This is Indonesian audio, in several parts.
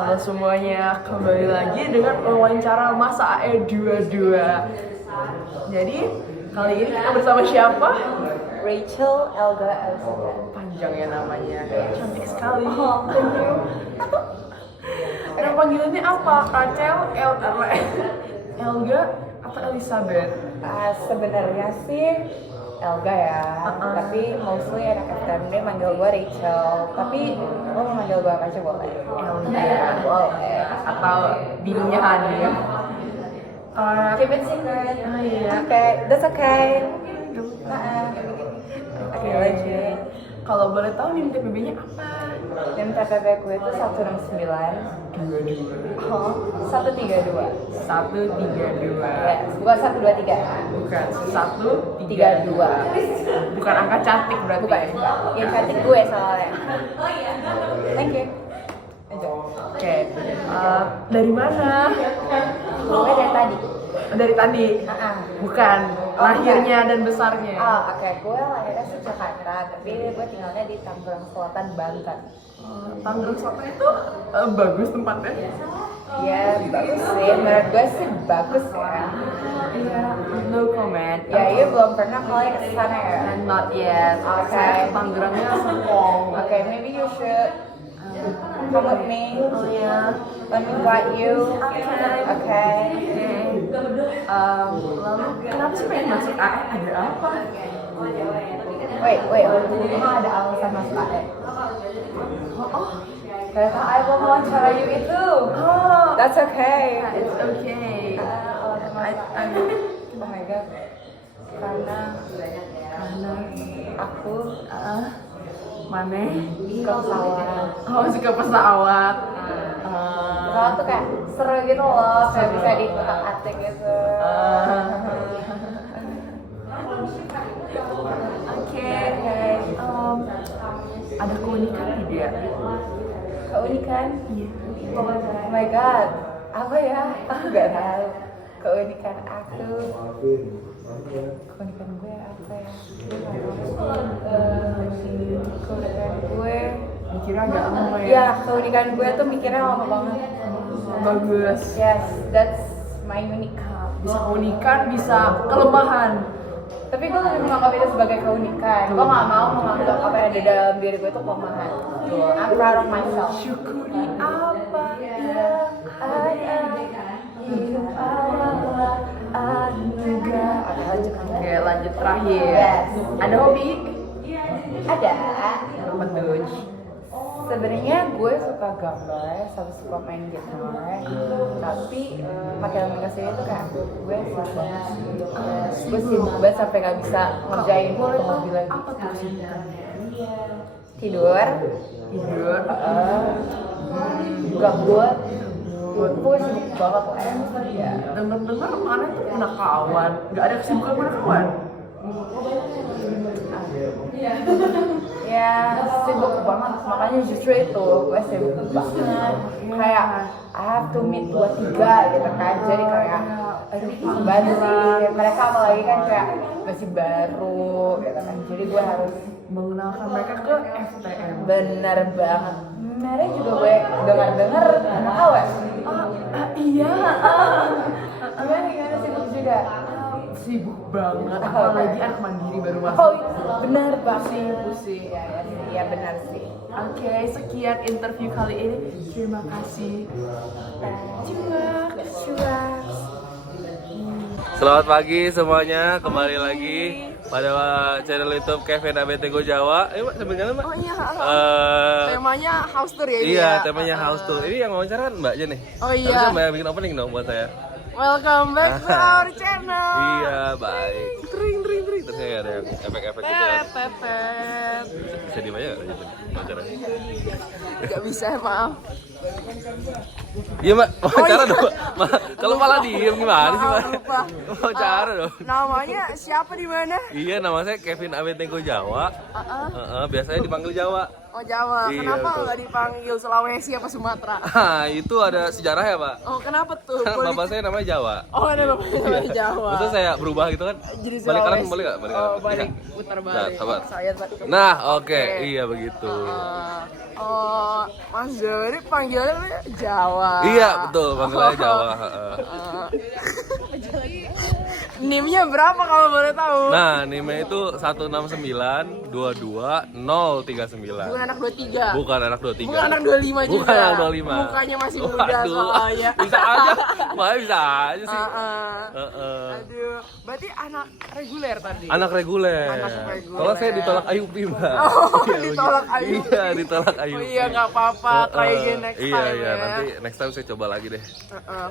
Halo semuanya, kembali lagi dengan wawancara Masa AE 22. Jadi, kali ini kita bersama siapa? Rachel Elga Elsa. Panjang ya namanya, cantik sekali. Thank you. Nama panggilannya apa? Rachel, Elga, atau Elizabeth? Sebenarnya sih Elga ya, tapi mostly anak FTMD manggil gue Rachel. Tapi lo mau manggil gue apa aja boleh. Elga, boleh. Atau bininya Hanif. Keep it secret. Iya. Okay, that's okay. Oke, lanjut. Kalau boleh tahu nih TPB-nya apa? NIM TPB gue itu 169 Oh, 132. 132. Yes, bukan 123. Bukan 132. Bukan angka cantik berarti. Bukan. Yang cantik gue soalnya. Thank you. Lanjut. Oke. Dari mana? Gue dari tadi. Dari tadi. Bukan. Lahirnya dan besarnya. Oke. Gue lahirnya di Jakarta, tapi gue tinggalnya di Tangerang Selatan, Banten. Tangerang Selatan itu bagus tempatnya. Ya, bagus sih. Menurut gue sih bagus ya. Iya. No comment. Ya, you belum pernah kali ke sana ya? Not yet. Okay. Tangerangnya Serpong. Oke, maybe you should come with me. Oh ya. Let me guide you. Okay. Lalu kenapa sih pengen masuk AE? Ada apa? Wait. Emang ada alasan masuk AE? Karena I will wawancara you itu. That's okay. It's okay. Alasan masuk AE. Oh my god. Karena aku Mana? suka pesawat. Oh, suka pesawat. Pesawat tuh kayak seru gitu loh, kayak bisa diutak-atik gitu. Oke. Ada keunikan tidak? Keunikan? Iya. Oh my god, apa ya? Aku gak tahu. Keunikan aku. Keunikan gue apa ya? Keunikan gue. Mikirnya agak lama ya. Ya, keunikan gue tuh mikirnya lama banget. Bagus. Yes, that's my unique. Bisa keunikan, bisa kelemahan. Tapi gue lebih menganggap itu sebagai keunikan. Gue gak mau menganggap apa yang ada dalam diri gue itu kelemahan. I'm proud of myself. Syukuri apa yang ada. Hidup adalah anugerah. Oke, lanjut terakhir. Yes. Ada hobi? Ada. Apa tuh? Sebenarnya gue suka gambar, sama suka main gitar. Tapi makin lama kesini tuh kayak gue sibuk banget. Gue sibuk banget sampai gak bisa ngerjain hobi lagi. Apa tuh sih? Tidur. Gabut. Gue sibuk banget lah ya. Dengar mana tuh punya kawan? Gak ada kesibukan punya kawan? Ya sibuk banget, makanya justru itu gue sibuk banget. Kayak I have to meet 2-3 gitu kan. Jadi kayak aduh gimana sih, mereka apalagi kan kayak masih baru gitu kan. Jadi gue harus Mengenalkan mereka ke FTM. bener banget. Mereka juga gue dengar anak awan. Iya. Gimana sibuk juga? Sibuk banget. Apalagi anak mandiri baru masuk. Oh benar banget. Pusing. Iya benar sih. Oke, sekian interview kali ini. Terima kasih. Cuak. Selamat pagi semuanya, kembali lagi pada channel YouTube Kevin ABTGO Jawa. Mbak, sambil jalan Mbak. Oh iya. Temanya house tour ya ini Iya, ya? temanya house tour. Ini yang wawancara kan Mbak aja nih. Oh iya. Harusnya Mbak yang bikin opening dong buat saya. Welcome back to our channel. Iya, baik. Tring. Terus saya ada yang efek-efek gitu kan. Pepet. Bisa diem aja nggak lanjutin wawancara? Gak bisa, maaf. Iya Mbak, wawancara iya. dong Mbak. Kalau malah diem gimana sih Mbak? Lupa. Wawancara dong. Namanya siapa di mana? Iya, nama saya Kevin ABTGO Jawa. Biasanya dipanggil Jawa. Oh Jawa, Iya, kenapa betul. nggak dipanggil Sulawesi apa Sumatera? Itu ada sejarah ya Pak. Oh kenapa tuh? Karena bapak saya namanya Jawa. Oh ada bapaknya namanya Jawa. Maksudnya saya berubah gitu kan? Jadi Balik kanan Sulawesi. boleh nggak? Balik Oh kanan. balik, Iya. putar Nah, balik. sabar. Saya tadi. Nah, oke, iya begitu. Oh, Mas Jori panggilannya Jawa. Iya, betul, panggilannya Jawa. NIM-nya berapa kalau boleh tahu? Nah, NIM-nya itu 16922 039. Bukan anak 23. Bukan anak 23. Bukan anak 25 juga. Bukan anak 25. Mukanya masih muda Waduh, soalnya. Bisa aja. Makanya bisa aja sih. Aduh, berarti anak reguler tadi. Anak reguler. Anak reguler. Kalau saya ditolak Ayupi, Mbak. Oh, Iya, ditolak begitu. Ayupi. Iya, ditolak Ayupi. Oh iya, nggak apa-apa. Try again next Iya, time iya, ya. nanti next time saya coba lagi deh.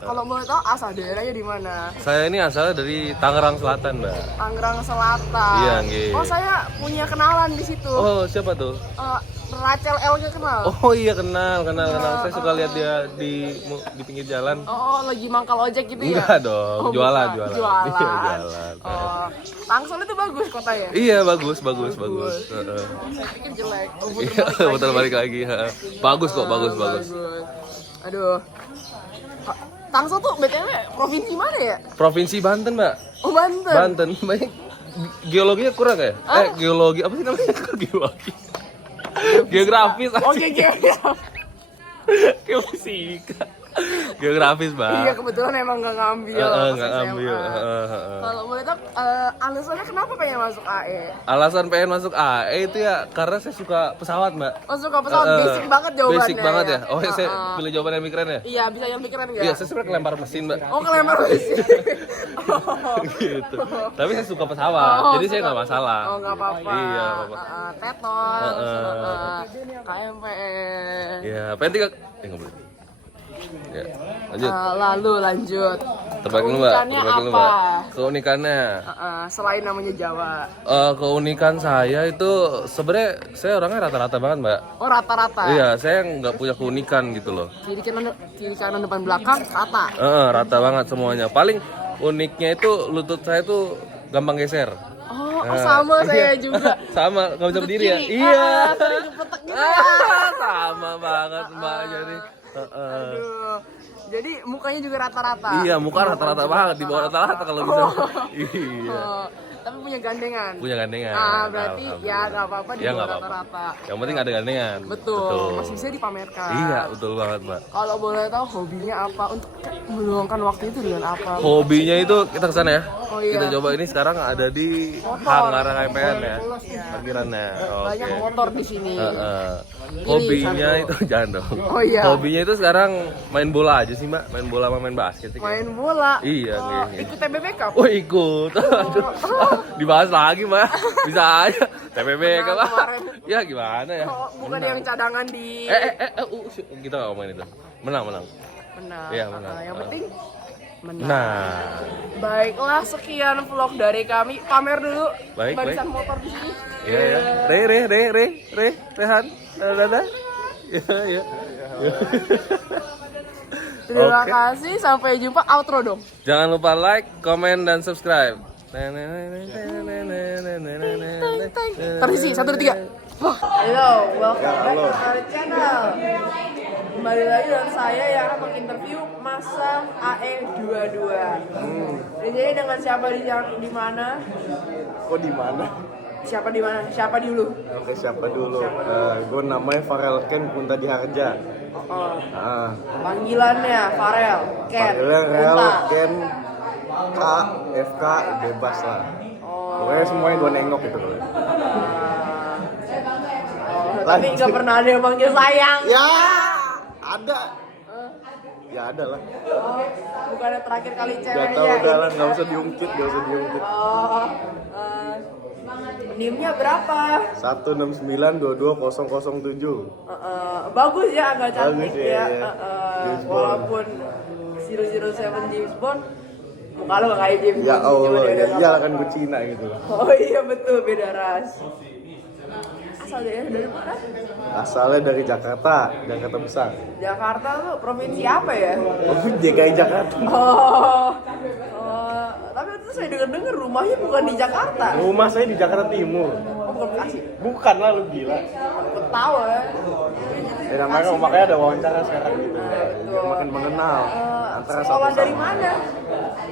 Kalau boleh tahu asal daerahnya di mana? Saya ini asalnya dari Tangerang Selatan, Mbak. Tangerang Selatan. Iya, nggih. Oh, saya punya kenalan di situ. Oh, siapa tuh? Rachel L kenal. Oh iya, kenal. Saya suka lihat dia di pinggir jalan. Oh, lagi mangkal ojek gitu ya? Enggak dong, Oh, jualan. bukan. Iya, jualan. Oh, Tangsel itu bagus kotanya. Iya, bagus. Heeh. Saya pikir jelek. Oh, Iya, putar balik lagi. Heeh. Bagus kok, bagus. Aduh. Tangsel tuh BTW provinsi mana ya? Provinsi Banten, Mbak. Oh, Banten. Banten. Banyak geologinya kurang ya? Geologi apa sih namanya? Geologi. Geografis. Oke. Geofisika. Geografis, Mbak. Iya, kebetulan emang nggak ngambil. Nggak pas ngambil. SMA. Kalau boleh tahu, alasannya kenapa pengen masuk AE? Alasan pengen masuk AE itu ya karena saya suka pesawat, Mbak. Oh, suka pesawat, basic banget jawabannya. Basic banget ya. Oh, saya pilih jawaban yang keren ya. Iya, bisa yang pikiran nggak? Iya, saya sebenarnya kelempar mesin, Mbak. Oh, kelempar mesin. Gitu. Tapi saya suka pesawat, jadi saya nggak masalah. Oh, nggak apa-apa. Iya, nggak apa-apa. Teton, KMPN. Iya, pengen tiga. Nggak boleh. Ya, lanjut. Lalu lanjut. Tebak dulu, Mbak. Keunikannya apa? Keunikannya. Selain namanya Jawa. Keunikan saya itu sebenarnya saya orangnya rata-rata banget, Mbak. Oh, rata-rata. Iya, saya nggak punya keunikan gitu loh. Kiri kanan depan belakang rata. Rata banget semuanya. Paling uniknya itu lutut saya tuh gampang geser. Oh, sama saya juga. Sama, nggak bisa berdiri ya? Kiri. Iya. Sering kepetek gitu ya. Sama banget, Mbak. Jadi. Aduh. Jadi mukanya juga rata-rata. Iya, muka rata-rata banget, di bawah rata-rata kalau bisa. Iya. Tapi punya gandengan. Punya gandengan. Berarti ya nggak apa-apa di Ya, bawah nggak apa-apa. rata-rata. Yang penting ada gandengan. Betul. Masih bisa dipamerkan. Iya, betul banget, Mbak. Kalau boleh tahu hobinya apa untuk meluangkan waktu itu dengan apa? Hobinya itu kita kesana ya. Oh, iya. Kita coba ini sekarang ada di Motor. hangar KMPN ya. Ya. Parkirannya. Banyak Oke. motor di sini. Hobinya Sandro. itu jangan dong. Oh, iya. Hobinya itu sekarang main bola aja sih, Mbak. Main bola sama main basket sih. Main bola. Iya, iya. Ikut TBB Cup. Oh, ikut. Aduh. Dibahas lagi, Mbak. Bisa aja. TPB kan. kemarin. Ya gimana ya? Oh, bukan yang cadangan di Kita nggak ngomongin itu. Menang. menang. Iya, menang. Yang penting menang. Nah, Baiklah, sekian vlog dari kami. Pamer dulu Baik, barisan motor di sini. iya ya. Rehan. Dadah. Iya. Terima Oke. kasih, sampai jumpa. Outro dong. Jangan lupa like, comment, dan subscribe. Terisi, 1, 2, 3. Halo, welcome back to our channel. Kembali lagi dengan saya yang akan menginterview masa AE22. Jadi dengan siapa di mana? Kok di mana? Siapa di mana? Siapa dulu? Oke, siapa dulu? Gue namanya Farel Ken Punta Diharja. Panggilannya Farel, Ken, Panggilan Rel, Punta. Ken, K, FK, bebas lah. Pokoknya semuanya gue nengok gitu. Tapi nggak pernah ada yang manggil sayang. Ya, ada. Ya ada lah. Oh, bukannya terakhir kali Gak ceweknya. tau udah lah, gak usah diungkit, Oh, NIM-nya berapa? 169220007. Bagus ya, agak cantik Bagus ya. ya, ya. James Bond. Walaupun 007 James Bond, muka lo gak kayak James Ya Bond sih, cuma Allah, dia ya udah iyalah kan gue Cina gitu. Oh iya betul, beda ras. Asal dari mana? Asalnya dari Jakarta besar. Jakarta tuh provinsi apa ya? Oh, DKI Jakarta. Oh, tapi itu saya dengar rumahnya bukan di Jakarta. Rumah saya di Jakarta Timur. Oh, bukan Bekasi. Bukan lah, lu gila. Ketawa. Ya makanya ada wawancara sekarang gitu. Biar makin mengenal antara satu Sekolah sama dari mana?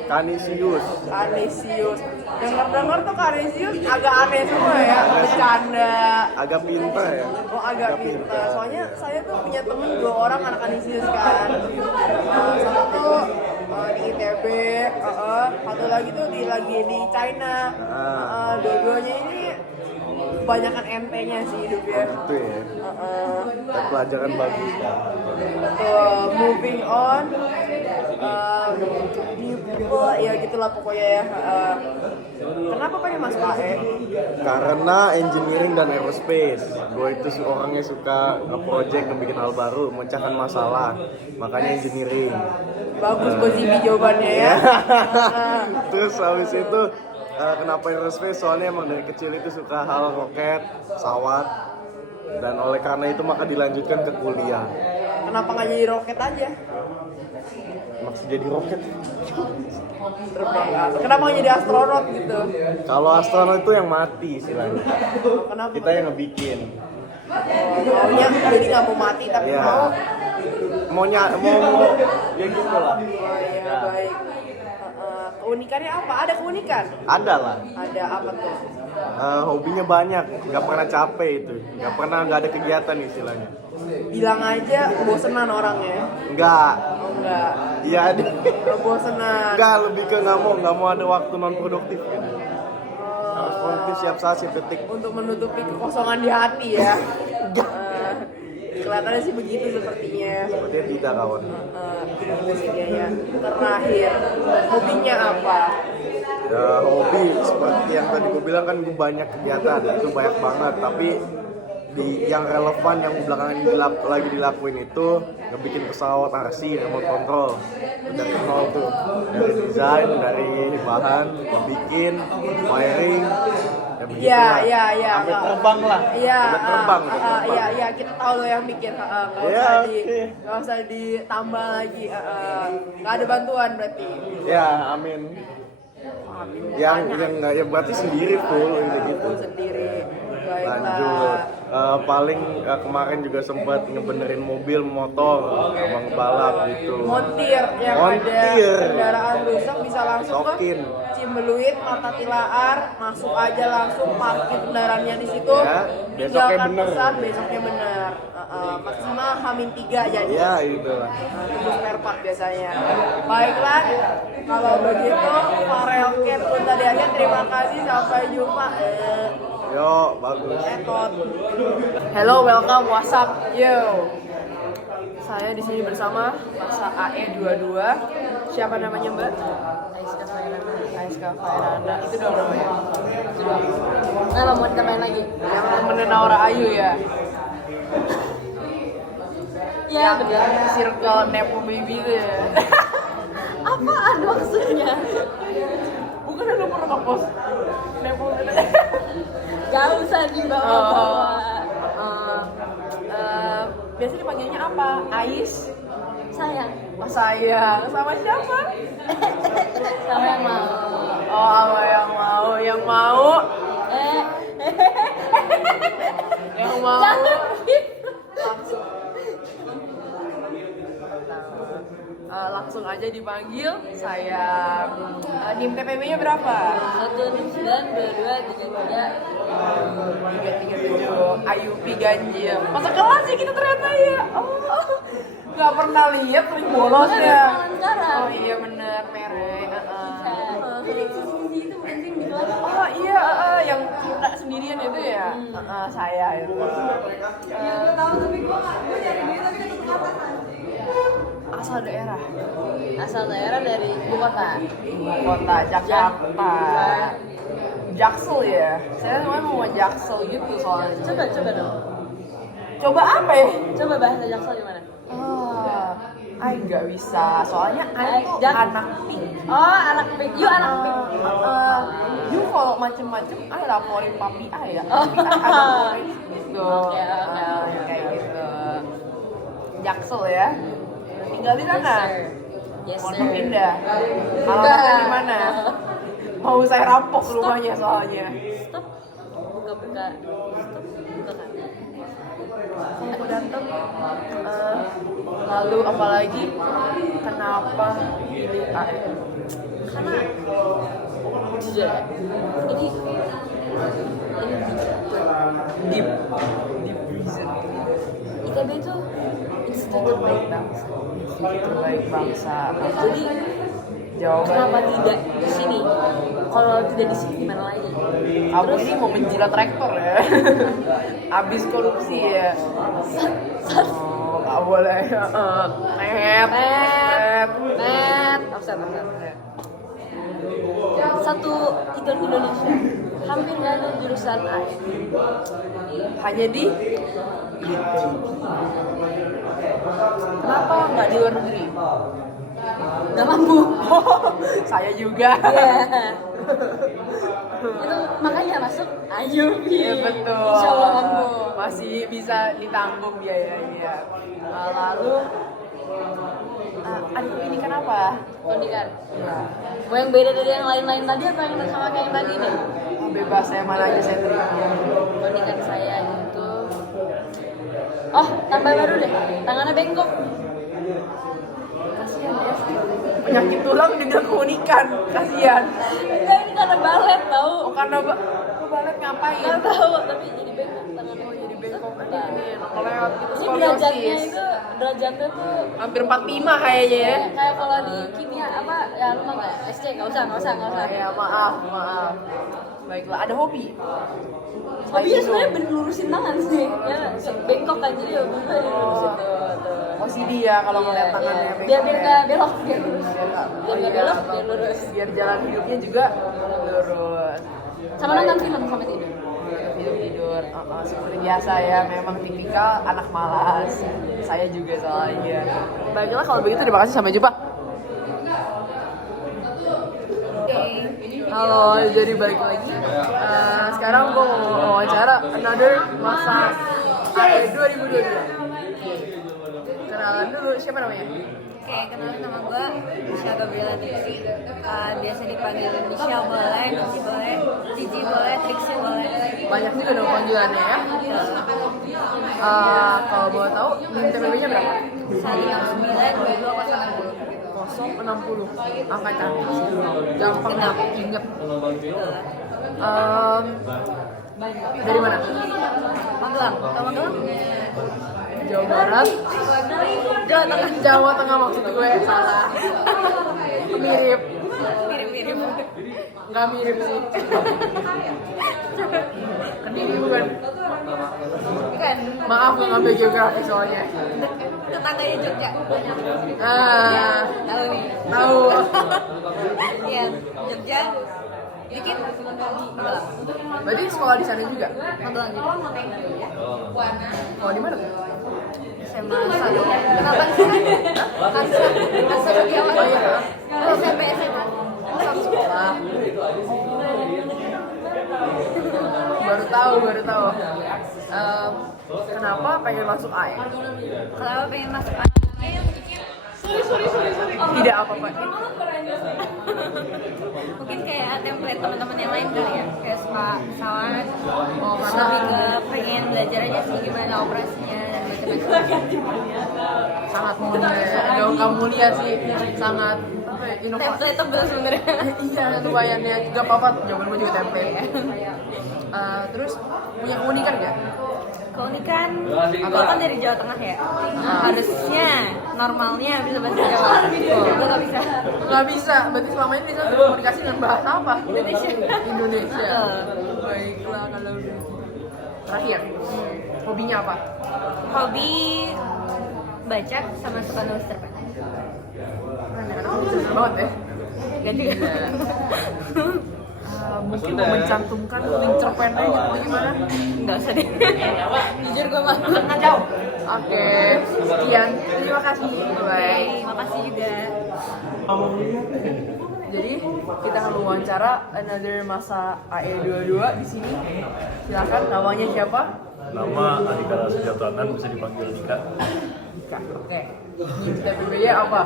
Kanisius. Kanisius. Dengar-dengar tuh Kanisius agak aneh semua ya, bercanda. Agak pintar ya. Oh agak pintar. Soalnya saya tuh punya temen 2 orang anak Kanisius kan. Satu tuh di ITB, satu lagi tuh lagi di China. Dua-duanya ini kebanyakan NT-nya sih hidupnya. Itu ya. Dan pelajaran bagus kan. Moving on, new people, ya gitulah pokoknya ya. Kenapa pengen masuk AE? Karena engineering dan aerospace. Gue itu orangnya suka nge-project, ngebikin hal baru, memecahkan masalah. Makanya engineering. Bagus buat CV jawabannya ya. Terus habis itu kenapa aerospace? Soalnya emang dari kecil itu suka hal roket, pesawat. Dan oleh karena itu maka dilanjutkan ke kuliah. Kenapa nggak jadi roket aja? Maksud jadi roket? Terbang. Kenapa nggak jadi astronot gitu? Kalau astronot itu yang mati istilahnya. Kenapa? Kita yang ngebikin. Maunya jadi nggak mau mati tapi Iya. mau. mau ya gitu lah. Oh iya baik. Keunikannya apa? Ada keunikan? Ada lah. Ada apa tuh? Hobinya banyak, nggak pernah capek itu, nggak ada kegiatan istilahnya. Bilang aja bosenan orangnya. Enggak. Oh enggak. Iya ada. Bosenan. Enggak, lebih ke nggak mau ada waktu non produktif gitu. Harus produktif siap saat siap detik. Untuk menutupi kekosongan di hati ya. Kelihatannya sih begitu sepertinya. Sepertinya tidak kawan. Begitu sih kayaknya. Terakhir, hobinya apa? Ya hobi seperti yang tadi gue bilang kan gue banyak kegiatan, itu banyak banget. Tapi di yang relevan yang belakangan lagi dilakuin itu ngebikin pesawat RC remote control dari nol tuh, dari desain, dari bahan, ngebikin wiring. Iya. Sampai terbang lah. Iya. Udah terbang. Iya, kita tahu lo yang bikin. Nggak usah ditambah lagi. Nggak ada bantuan berarti. Ya, amin. Yang berarti sendiri full gitu. Sendiri. Lanjut. Paling kemarin juga sempat ngebenerin mobil, motor, sama ngebalap gitu. Montir yang ada kendaraan rusak bisa langsung Sokin. ke Cimbeluit, Kota Tilaar, masuk aja langsung parkir kendaraannya di situ. Ya, besoknya tinggalkan bener. pesan, besoknya bener. Maksimal H-3 jadi. Ya itu lah. Tunggu spare part biasanya. Baiklah, kalau begitu Farel Ken Kunta Diagen, terima kasih, sampai jumpa. Yo, bagus. Ekot. Hello, welcome, what's up? Yo. Saya di sini bersama masa AE22. Siapa namanya, Mbak? Aiska Fairana. Itu dong namanya. Kenapa mau ditambahin lagi? Yang temennya Naura Ayu ya. Ya benar. Circle Nepo Baby itu ya. Apaan maksudnya? Bukan lu pernah nge-post Nepo Gak usah dibawa-bawa. Biasanya dipanggilnya apa? Ais? Sayang. Oh sayang. Sama siapa? Sama yang mau. Oh sama yang mau. Yang mau. Yang mau. Jangan gitu. Langsung aja dipanggil sayang. NIM TPB-nya berapa? 1922333. IUP ganjil. Masa kelas ya kita ternyata ya. Oh, nggak pernah lihat sering bolos ya. Sekarang. Oh iya bener merek. Jadi Cindy itu anjing di kelas. Oh iya, yang kita sendirian itu ya. Saya itu. Asal daerah. Asal daerah dari ibu kota. Ibu kota Jakarta. Jaksel ya. Saya semuanya mau Jaksel gitu soalnya. Coba dong. Coba apa ya? Coba bahasa Jaksel gimana? Ay nggak bisa, soalnya Ay tuh anak pink. Oh, anak pink. Yuk anak pink. You kalau macem-macem Ay laporin papi Ay ya. Oh. Laporin gitu. Oke. Kayak gitu. Jaksel ya. Tinggal di sana. Yes Mau sir. pindah. Alamatnya di mana? Mau saya rampok rumahnya soalnya. Stop. Buka suka buka kan. Aku datang. Lalu apalagi kenapa pilih AE? Karena jujur ya, ini Deep reason. ITB itu institut terbaik bangsa. Terbaik bangsa. Jadi Jawaban. kenapa tidak di sini? Kalau tidak di sini gimana lagi? Kamu ini mau menjilat rektor ya? Abis korupsi ya? Oh, nggak boleh. Net, offset. Satu iklan Indonesia, hampir nggak ada jurusan AE. Hanya di kenapa nggak di luar negeri? Nggak mampu. Saya juga. Iya. Itu makanya masuk ayo Iya betul. Insya Allah mampu. Masih bisa ditanggung biayanya. Lalu adik ini kenapa? Pendidikan. Ya, Mau yang beda dari yang lain-lain tadi apa yang sama kayak yang tadi nih? bebas saya mana aja saya terima. Pendidikan saya itu, oh tambah baru deh, tangannya bengkok. Kasihan ya. Penyakit tulang juga keunikan. Kasihan. Enggak, ini karena balet tahu. Oh karena balet ngapain? Nggak tahu, tapi jadi bengkok tangannya. Oh jadi bengkok aja ini lewat gitu Ini derajatnya skoliosis. itu, derajatnya tuh Hampir 45 kayaknya ya. kayak kalau di kimia apa ya lu mah nggak SC nggak usah. Ya maaf. Baiklah, ada hobi. Hobinya sebenarnya bener lurusin tangan sih, ya bengkok kan jadi hobi gue dilurusin tuh. OCD ya kalau ngeliat tangannya bengkok. Biar ya. nggak belok, biar lurus. Biar nggak- Biar nggak iya, belok, biar lurus. Biar jalan hidupnya juga lurus. Sama nonton film sampai tidur. Tidur. Seperti biasa ya, memang tipikal anak malas. Saya juga soalnya. Baiklah kalau begitu terima kasih, sampai jumpa. Halo, jadi balik lagi. Sekarang gue mau wawancara another masa AE 2022. Kenalan dulu, siapa namanya? Oke, kenalin nama gue Nisha Gabriela Trixie. Biasa dipanggil Nisha boleh, Cici boleh, Cici boleh, Trixie boleh. Banyak juga dong panggilannya ya. Kalau mau tahu, NIM TPB-nya berapa? 169 22 060. Angka cantik sih. Gampang inget. Dari mana? Magelang, tau Magelang? Jawa Barat. Jawa Tengah. Jawa Tengah maksud gue, salah. Mirip. Mirip-mirip. Nggak mirip sih. Kediri bukan? Bukan, Maaf nggak ngambil geografi soalnya. tetangganya Jogja. Tahu nih. Tahu. Iya, Jogja. Dikit, Magelang. Berarti sekolah di sana juga? Magelang juga. Oh di mana tuh? SMA 1. Kenapa sih? Kansa Setiawan. SMP SMA. Satu sekolah. Baru tahu. Kenapa pengen masuk AE? Kalau pengen masuk Tidak apa-apa. mungkin kayak template teman-teman yang lain kali ya, kayak suka pesawat. Karena Lebih ke pengen belajar aja sih gimana operasinya dan macam-macam. sangat mulia. Dong kamu lihat sih sangat inovasi. Template sebenarnya. Iya, lumayannya gak apa-apa. Jawaban gue juga template. Terus punya keunikan gak? Keunikan, gue kan dari Jawa Tengah ya. Harusnya normalnya bisa bahasa Jawa. Gue gak bisa. Gak bisa. Berarti selama ini bisa berkomunikasi dengan bahasa apa? Indonesia. Indonesia. Baiklah kalau begitu. Terakhir, hobinya apa? Hobi baca sama suka nulis cerpen. Keren banget ya. Ganti. Mungkin mau mencantumkan link cerpennya gitu gimana? Nggak usah deh. Jujur gue malu. Nggak jauh. Oke, sekian. Terima kasih. Bye. Makasih juga. Jadi kita akan mewawancara another masa AE 22 di sini. Silakan, namanya siapa? Nama Andika Sujabranan, bisa dipanggil Dika. Dika. Oke. NIM TPB-nya apa?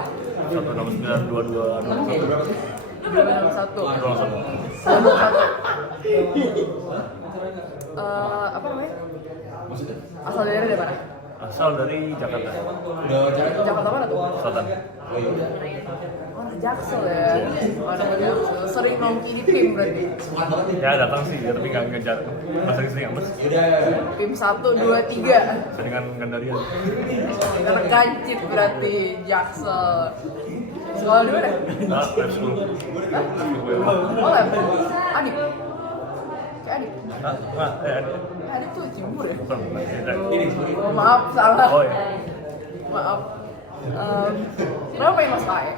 1692221. 261. 21. 261. Apa namanya? Asal daerah dari mana? Asal dari Jakarta Jakarta mana tuh? Selatan. Oh, Jaksel ya. Anak Jaksel. Sering nongki di PIM berarti. Ya datang sih, ya, tapi nggak jarang. Nggak sering-sering amat. PIM 1, 2, 3. Seringan Gandaria. Anak Gancit berarti Jaksel. Sekolah di mana? Nah, lab school. Oh, lab. Adik. Kayak adik. Ada. Adik tuh Cibubur ya? Bukan. Oh, maaf, salah. Oh ya. Maaf. Kenapa pengen masuk AE?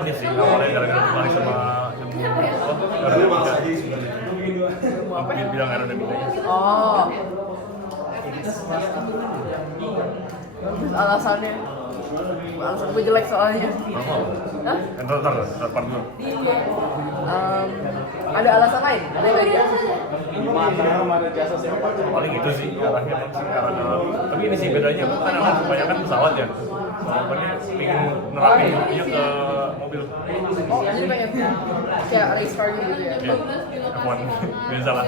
Ini sih awalnya gara-gara tertarik sama aerodinamika. Bilang aerodinamika. Oh. Terus alasannya? Alasan gue jelek soalnya. Hah? Ntar part dulu. Ada alasan lain? Ada lagi ya? Paling itu sih arahnya karena tapi ini sih bedanya kan anak kebanyakan pesawat ya. Soalnya pengen nerapin ilmunya ke mobil. Oh, jadi pengen kayak race car gitu ya? Ya, F1 biasa lah.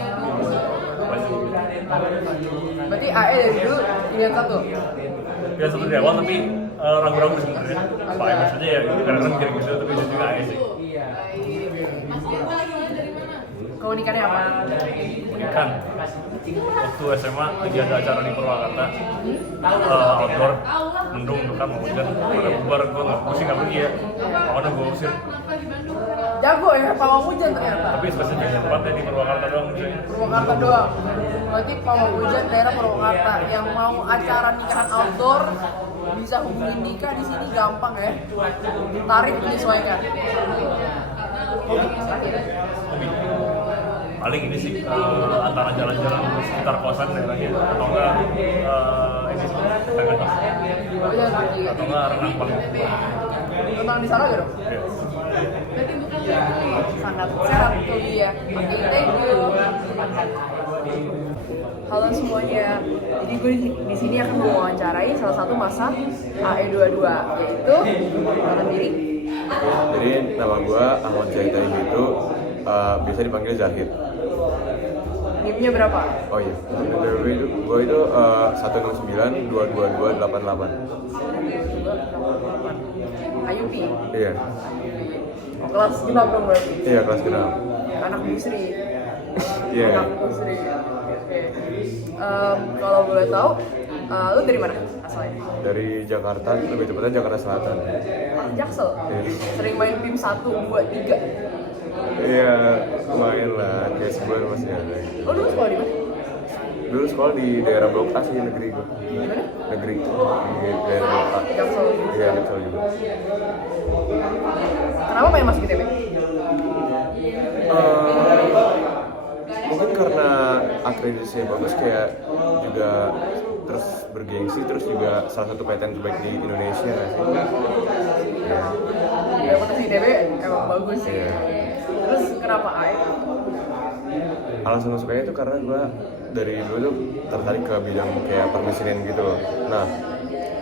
Berarti AE dari dulu pilihan satu? Ya satu di awal tapi ragu-ragu sebenarnya. Pak Emes aja ya karena kan mikir gitu tapi juga AE sih. Keunikannya apa? Kan waktu SMA lagi ada acara di Purwakarta outdoor mendung tuh kan mau hujan pada bubar gue sih nggak pergi ya makanya gue usir Jago ya, pawang hujan ternyata. tapi spesifik tempatnya di Purwakarta doang misalnya. Purwakarta doang. Berarti pawang hujan daerah Purwakarta yang mau acara nikahan outdoor bisa hubungin nikah di sini gampang ya. Tarif menyesuaikan. Paling ini sih antara jalan-jalan sekitar kosan daerahnya atau enggak ini sih tengah Oh, jalan kaki. atau enggak renang paling Renang di sana gak dong? ya. Sangat sehat tuh dia. Oke, thank you. Halo semuanya. Jadi gue di sini akan mewawancarai salah satu masa AE22 yaitu orang diri. Jadi nama gue Ahmad Zaitari itu biasa dipanggil Zahid. NIM-nya berapa? Oh iya, gue itu 169 222 88. IUP. Iya, Oh, kelas 5 dong berarti. iya kelas genap. Anak Busri. Iya. Anak Busri. Oke. Kalau boleh tahu, lu dari mana asalnya? Dari Jakarta, lebih tepatnya Jakarta Selatan. Jaksel. Iya. Sering main PIM 1, 2, 3. Iya, main lah, kayak sebulan masih ada. Oh, dulu sekolah di mana? Dulu sekolah di daerah Blok A sih, negeri gue. Di mana? Negeri, di daerah Blok A. Jaksel. Iya, Jaksel juga. Kenapa pengen masuk ITB? Mungkin karena akreditasinya bagus, kayak juga terus bergengsi, terus juga salah satu PTN terbaik di Indonesia nggak sih? Ya. Ya, potensi ITB emang bagus sih. Iya. Terus kenapa AE? Alasan masuknya itu karena gue dari dulu tuh tertarik ke bidang kayak permesinan gitu loh. Nah,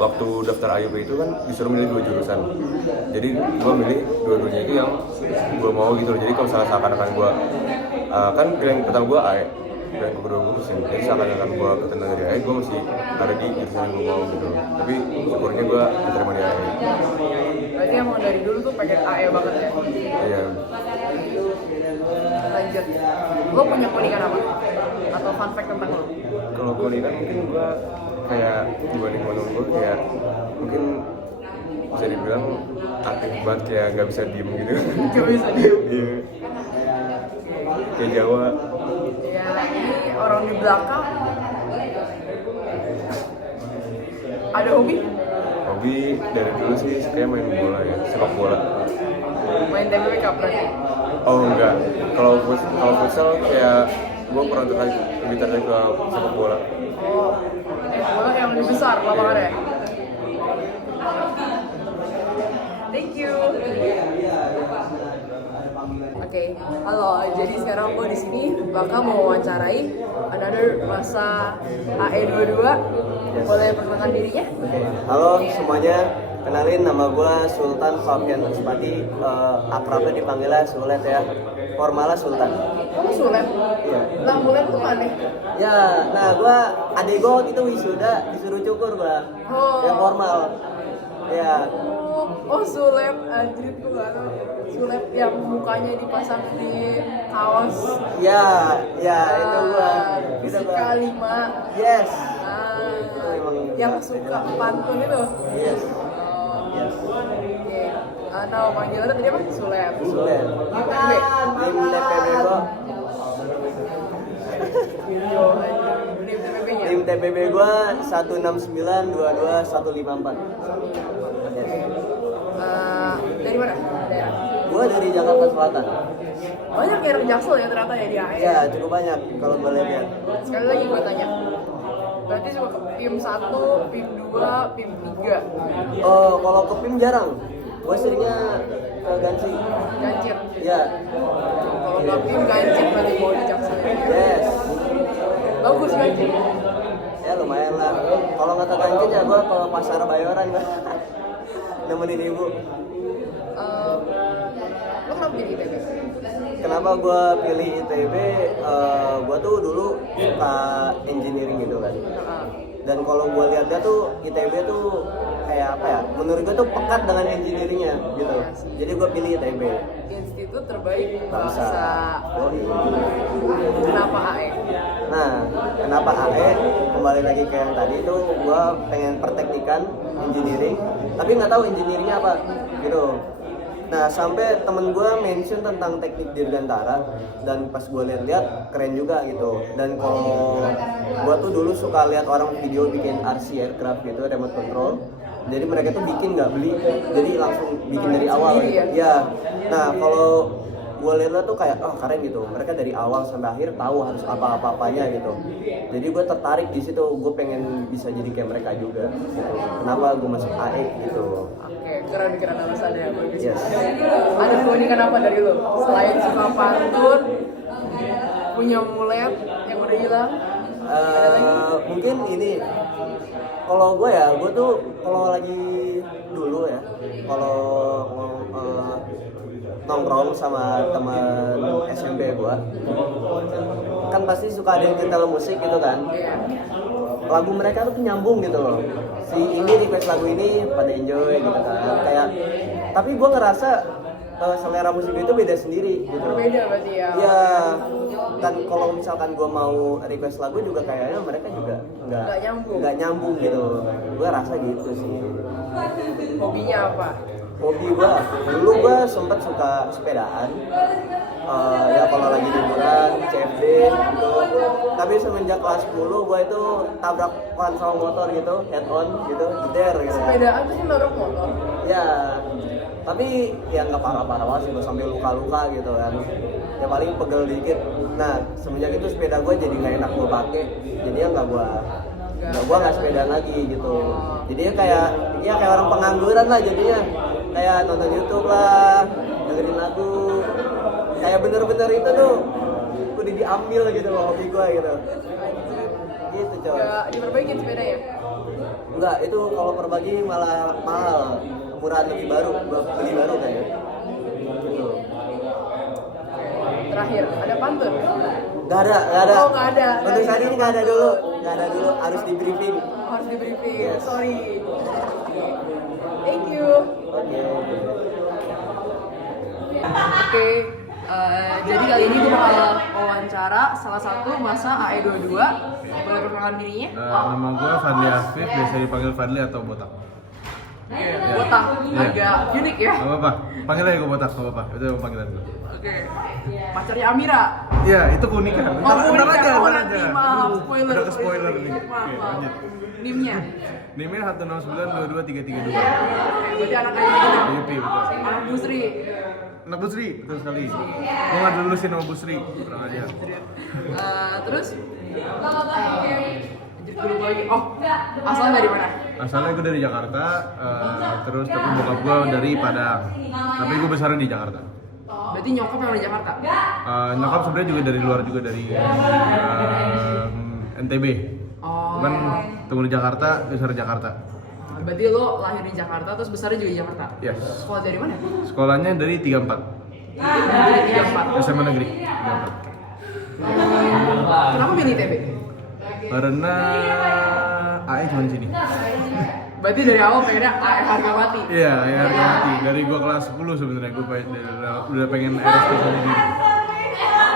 waktu daftar IUP itu kan disuruh milih 2 jurusan. Jadi gue milih dua-duanya itu yang gue mau gitu loh. Jadi kalau misalnya seakan-akan gue kan pilihan pertama gue AE, pilihan kedua gue mesin. Jadi seakan-akan gue keterima dari AE, gue masih ada di jurusan yang gue mau gitu loh. Tapi syukurnya gue diterima di AE. Berarti emang dari dulu tuh pengen AE banget ya? Iya. Lanjut. Lo punya keunikan apa? Atau fun fact tentang lo? Kalau kuliah mungkin gue kayak dibanding teman gue kayak mungkin bisa dibilang aktif banget, kayak nggak bisa diem gitu. Gak bisa diem. Iya. Kayak Jawa. Ya, ini orang di belakang. Ada hobi? Hobi dari dulu sih kayak main bola ya, sepak bola. Main TBW kapan? Oh enggak, kalau futsal kayak gue kurang tertarik, lebih tertarik ke sepak bola. Oh, bola yang lebih besar lapangannya. Thank you. Oke, halo. Jadi sekarang gue di sini bakal mewawancarai another masa AE22. Boleh perkenalkan dirinya? Halo semuanya, Kenalin, nama gue Sultan Fabian Terspati, akrabnya dipanggilnya Sulet ya, formalnya Sultan. Kamu Sulet? Iya. Lah Mulet tuh aneh. Ya, nah gue, adik gue waktu itu wisuda, disuruh cukur gue, yang formal. Ya. Oh Sulet, anjir tuh gak tau. Sulet yang mukanya dipasang di kaos. Ya, itu gue. Fisika 5. Yes. Ah, emang yang suka pantun itu. Yes. Yes. Oke. Nama panggilannya tadi apa? Sulet. Sulet. TPB. Tim TPB gue. Nim TPB-nya. Tim TPB gue 169225154. Yes. Dari mana? Daerah. Gue dari Jakarta Selatan. Banyak yang Jaksel ya ternyata ya di AE. Ya, cukup banyak kalau boleh lihat. Sekali lagi gue tanya. Berarti cuma ke PIM 1, PIM 2, PIM 3. Oh, kalau ke PIM jarang. Gue seringnya ke Ganci. Gancir. Ya. Kalau nggak PIM gancir berarti mau di Jaksel. Yes. Bagus gancir. Ya lumayan lah. Kalau nggak ke Ganci ya gue kalau pasar Bayoran gue nemenin ibu. Lo kenapa pilih ITB? Kenapa gue pilih ITB? Gue tuh dulu suka engineering gitu kan. Dan kalau gue lihatnya tuh ITB tuh kayak apa ya? Menurut gue tuh pekat dengan engineeringnya gitu. Jadi gue pilih ITB. Institut terbaik Bangsa. bangsa. Kenapa AE? Nah, kenapa AE? Kembali lagi ke yang tadi itu gue pengen perteknikan engineering, tapi nggak tahu engineeringnya apa gitu. Nah, sampai temen gue mention tentang teknik dirgantara dan pas gue lihat-lihat keren juga gitu. Dan kalau gue tuh dulu suka lihat orang video bikin RC aircraft gitu, remote control. Jadi mereka tuh bikin nggak beli, jadi langsung bikin dari awal gitu. Ya. Nah, kalau gue lihat tuh kayak keren gitu. Mereka dari awal sampai akhir tahu harus apa-apanya gitu. Jadi gue tertarik di situ. Gue pengen bisa jadi kayak mereka juga. Gitu. Kenapa gue masuk AE gitu? Oke, keren alasannya bagus. Yes. Ada keunikan apa dari lo? Selain suka pantun, punya mulet yang udah hilang. Mungkin ini. Kalau gue ya, gue tuh kalau lagi dulu ya, kalau nongkrong sama teman SMP gue, kan pasti suka ada yang nyetel musik gitu kan. Lagu mereka tuh nyambung gitu loh. Si ini request lagu ini pada enjoy gitu kan. Kayak, tapi gue ngerasa selera musik itu beda sendiri gitu. Berbeda berarti ya. Iya. Dan kalau misalkan gue mau request lagu juga kayaknya mereka juga nggak nyambung gitu. Gue rasa gitu sih. Hobinya apa? Hobi gue, dulu gue sempet suka sepedaan. Ya kalau lagi liburan, CFD gitu. Tapi semenjak kelas 10 gue itu tabrakan sama motor gitu, head on gitu, jeder gitu. Sepedaan tuh sih nabrak motor. Ya, tapi ya nggak parah-parah banget sih, gue sambil luka-luka gitu kan. Ya paling pegel dikit. Nah, semenjak itu sepeda gue jadi nggak enak gue pakai. Jadinya nggak sepeda lagi gitu. Jadinya kayak orang pengangguran lah jadinya. Kayak nonton YouTube lah, dengerin lagu. Kayak bener-bener itu tuh udah diambil gitu loh hobi gue gitu. Gitu coy. Nggak diperbaikin sepedanya? Enggak, itu kalau perbagi malah mahal. Murah lebih baru, beli baru kayaknya. Gitu. Terakhir, ada pantun? Nggak ada. Oh, nggak ada. Untuk saat ini nggak ada dulu, harus di briefing. Harus di briefing, Yes. sorry. Thank you. Oke, jadi kali ini gue bakal wawancara salah satu masa AE22. Boleh perkenalkan dirinya? Nama gue Fadli Afif, biasa dipanggil Fadli atau Botak. Botak, agak unik ya. Gak apa-apa, panggil aja gue Botak, gak apa-apa, itu yang panggilan gue. Oke, pacarnya Amira. Iya, itu keunikan. Ntar aja. Maaf, spoiler. Udah ke spoiler nih. Maaf. Oke, lanjut. Nimnya? Nimnya 1692232. Berarti anak ayah Yupi, betul. Anak Busri. Anak Busri, betul sekali. Gue gak lulusin sama Busri, kurang aja. Terus? Lagi. Oh, asalnya dari mana? Asalnya gue dari Jakarta, terus tapi bokap gue dari Padang. Tapi gue besarnya di Jakarta. Berarti nyokap yang dari Jakarta? Nyokap sebenarnya juga dari luar juga dari NTB. Cuman tunggu di Jakarta, besar di Jakarta. Berarti lo lahir di Jakarta terus besarnya juga di Jakarta. Yes. Sekolah dari mana? Sekolahnya dari 34. Dari 34. SMA negeri. 34. Kenapa milih ITB? Karena AE cuma di sini. Berarti dari awal pengennya harga mati. Iya, ya harga mati. Dari gua kelas 10 sebenarnya gua udah pengen aerospace sendiri.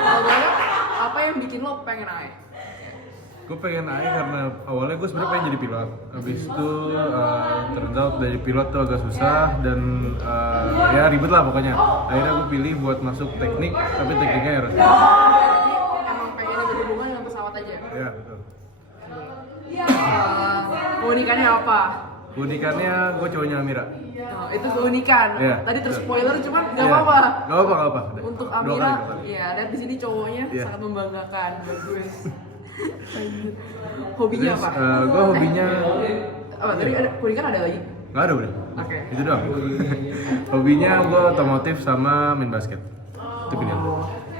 Kalau boleh, apa yang bikin lo pengen AE? Gue pengen AE karena awalnya gue sebenarnya pengen jadi pilot. Habis itu turns out dari pilot tuh agak susah dan ya ribet lah pokoknya. Akhirnya gue pilih buat masuk teknik, tapi tekniknya aerospace. Berarti emang pengennya berhubungan dengan pesawat aja? Iya, betul. Keunikannya apa? Keunikannya gue cowoknya Amira. Oh, itu keunikan. Iya, Tadi terus betul. spoiler cuman nggak Iya. apa-apa. Nggak apa-apa. Udah. Untuk Dua Amira, kali. ya lihat di sini cowoknya Iya. sangat membanggakan. Bagus. Hobinya Terus apa? gue hobinya Oh, tadi ada keunikan ada lagi. nggak ada udah. Oke. Itu doang. Hobinya gue otomotif sama main basket. Itu pilihan.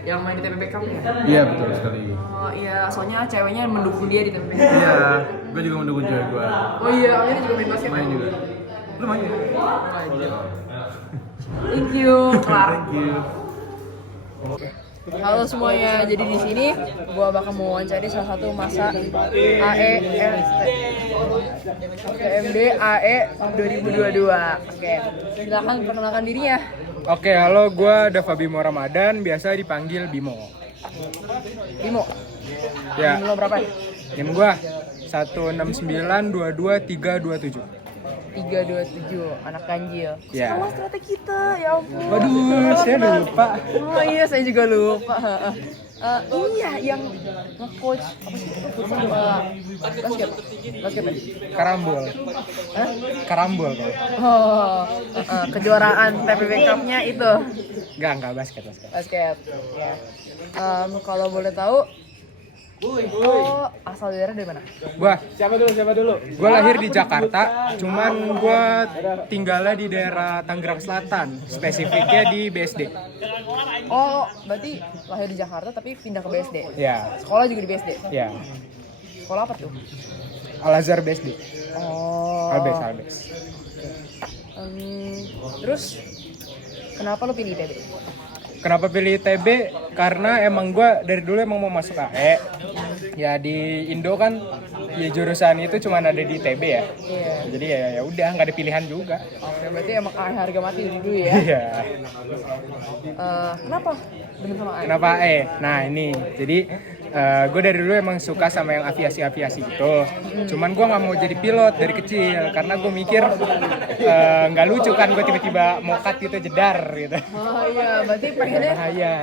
Yang main di TPP Cup ya? Iya betul sekali. Oh iya, soalnya ceweknya mendukung dia di TPP. Iya, gue juga mendukung cewek gue. Oh iya, akhirnya juga main basket. Main juga. Lu main? Thank you, kelar. Thank you. Halo semuanya, jadi di sini gua bakal mewawancari salah satu masa AE FTMD AE 2022. Oke, silakan perkenalkan dirinya. Oke, halo, gue Dava Bimo Ramadan, biasa dipanggil Bimo. Bimo. Ya. Bimo berapa? NIM gue 169222327. 327, anak ganjil. Ya. Sama strategi kita, ya ampun. Waduh, saya lupa. Oh iya, saya juga lupa. Iya, yang nge-coach apa sih? Futsal sama basket. Basket ya? Karambol. Hah? Karambol kan? Oh, kejuaraan TPP Cup-nya itu. Enggak basket. Basket. Ya. Kalau boleh tahu, oh, asal daerah dari mana? Siapa dulu? Gue lahir di Jakarta, cuman gue tinggalnya di daerah Tangerang Selatan, spesifiknya di BSD. Oh, berarti lahir di Jakarta tapi pindah ke BSD. Ya, Sekolah juga di BSD. ya. Sekolah apa tuh? Al-Azhar BSD. Oh. Albes. Terus kenapa lo pilih ITB? Kenapa pilih ITB? Karena emang gue dari dulu emang mau masuk AE. Ya di Indo kan ya jurusan itu cuma ada di ITB ya. Iya. Jadi ya udah nggak ada pilihan juga. Oke, berarti emang AE harga mati dulu ya. Iya. Kenapa? Demen sama AE? Kenapa AE? Nah ini, jadi gue dari dulu emang suka sama yang aviasi gitu. Cuman gue nggak mau jadi pilot dari kecil karena gue mikir nggak lucu kan gue tiba-tiba mau cut gitu jedar gitu. Oh iya, berarti pengennya Bahaya.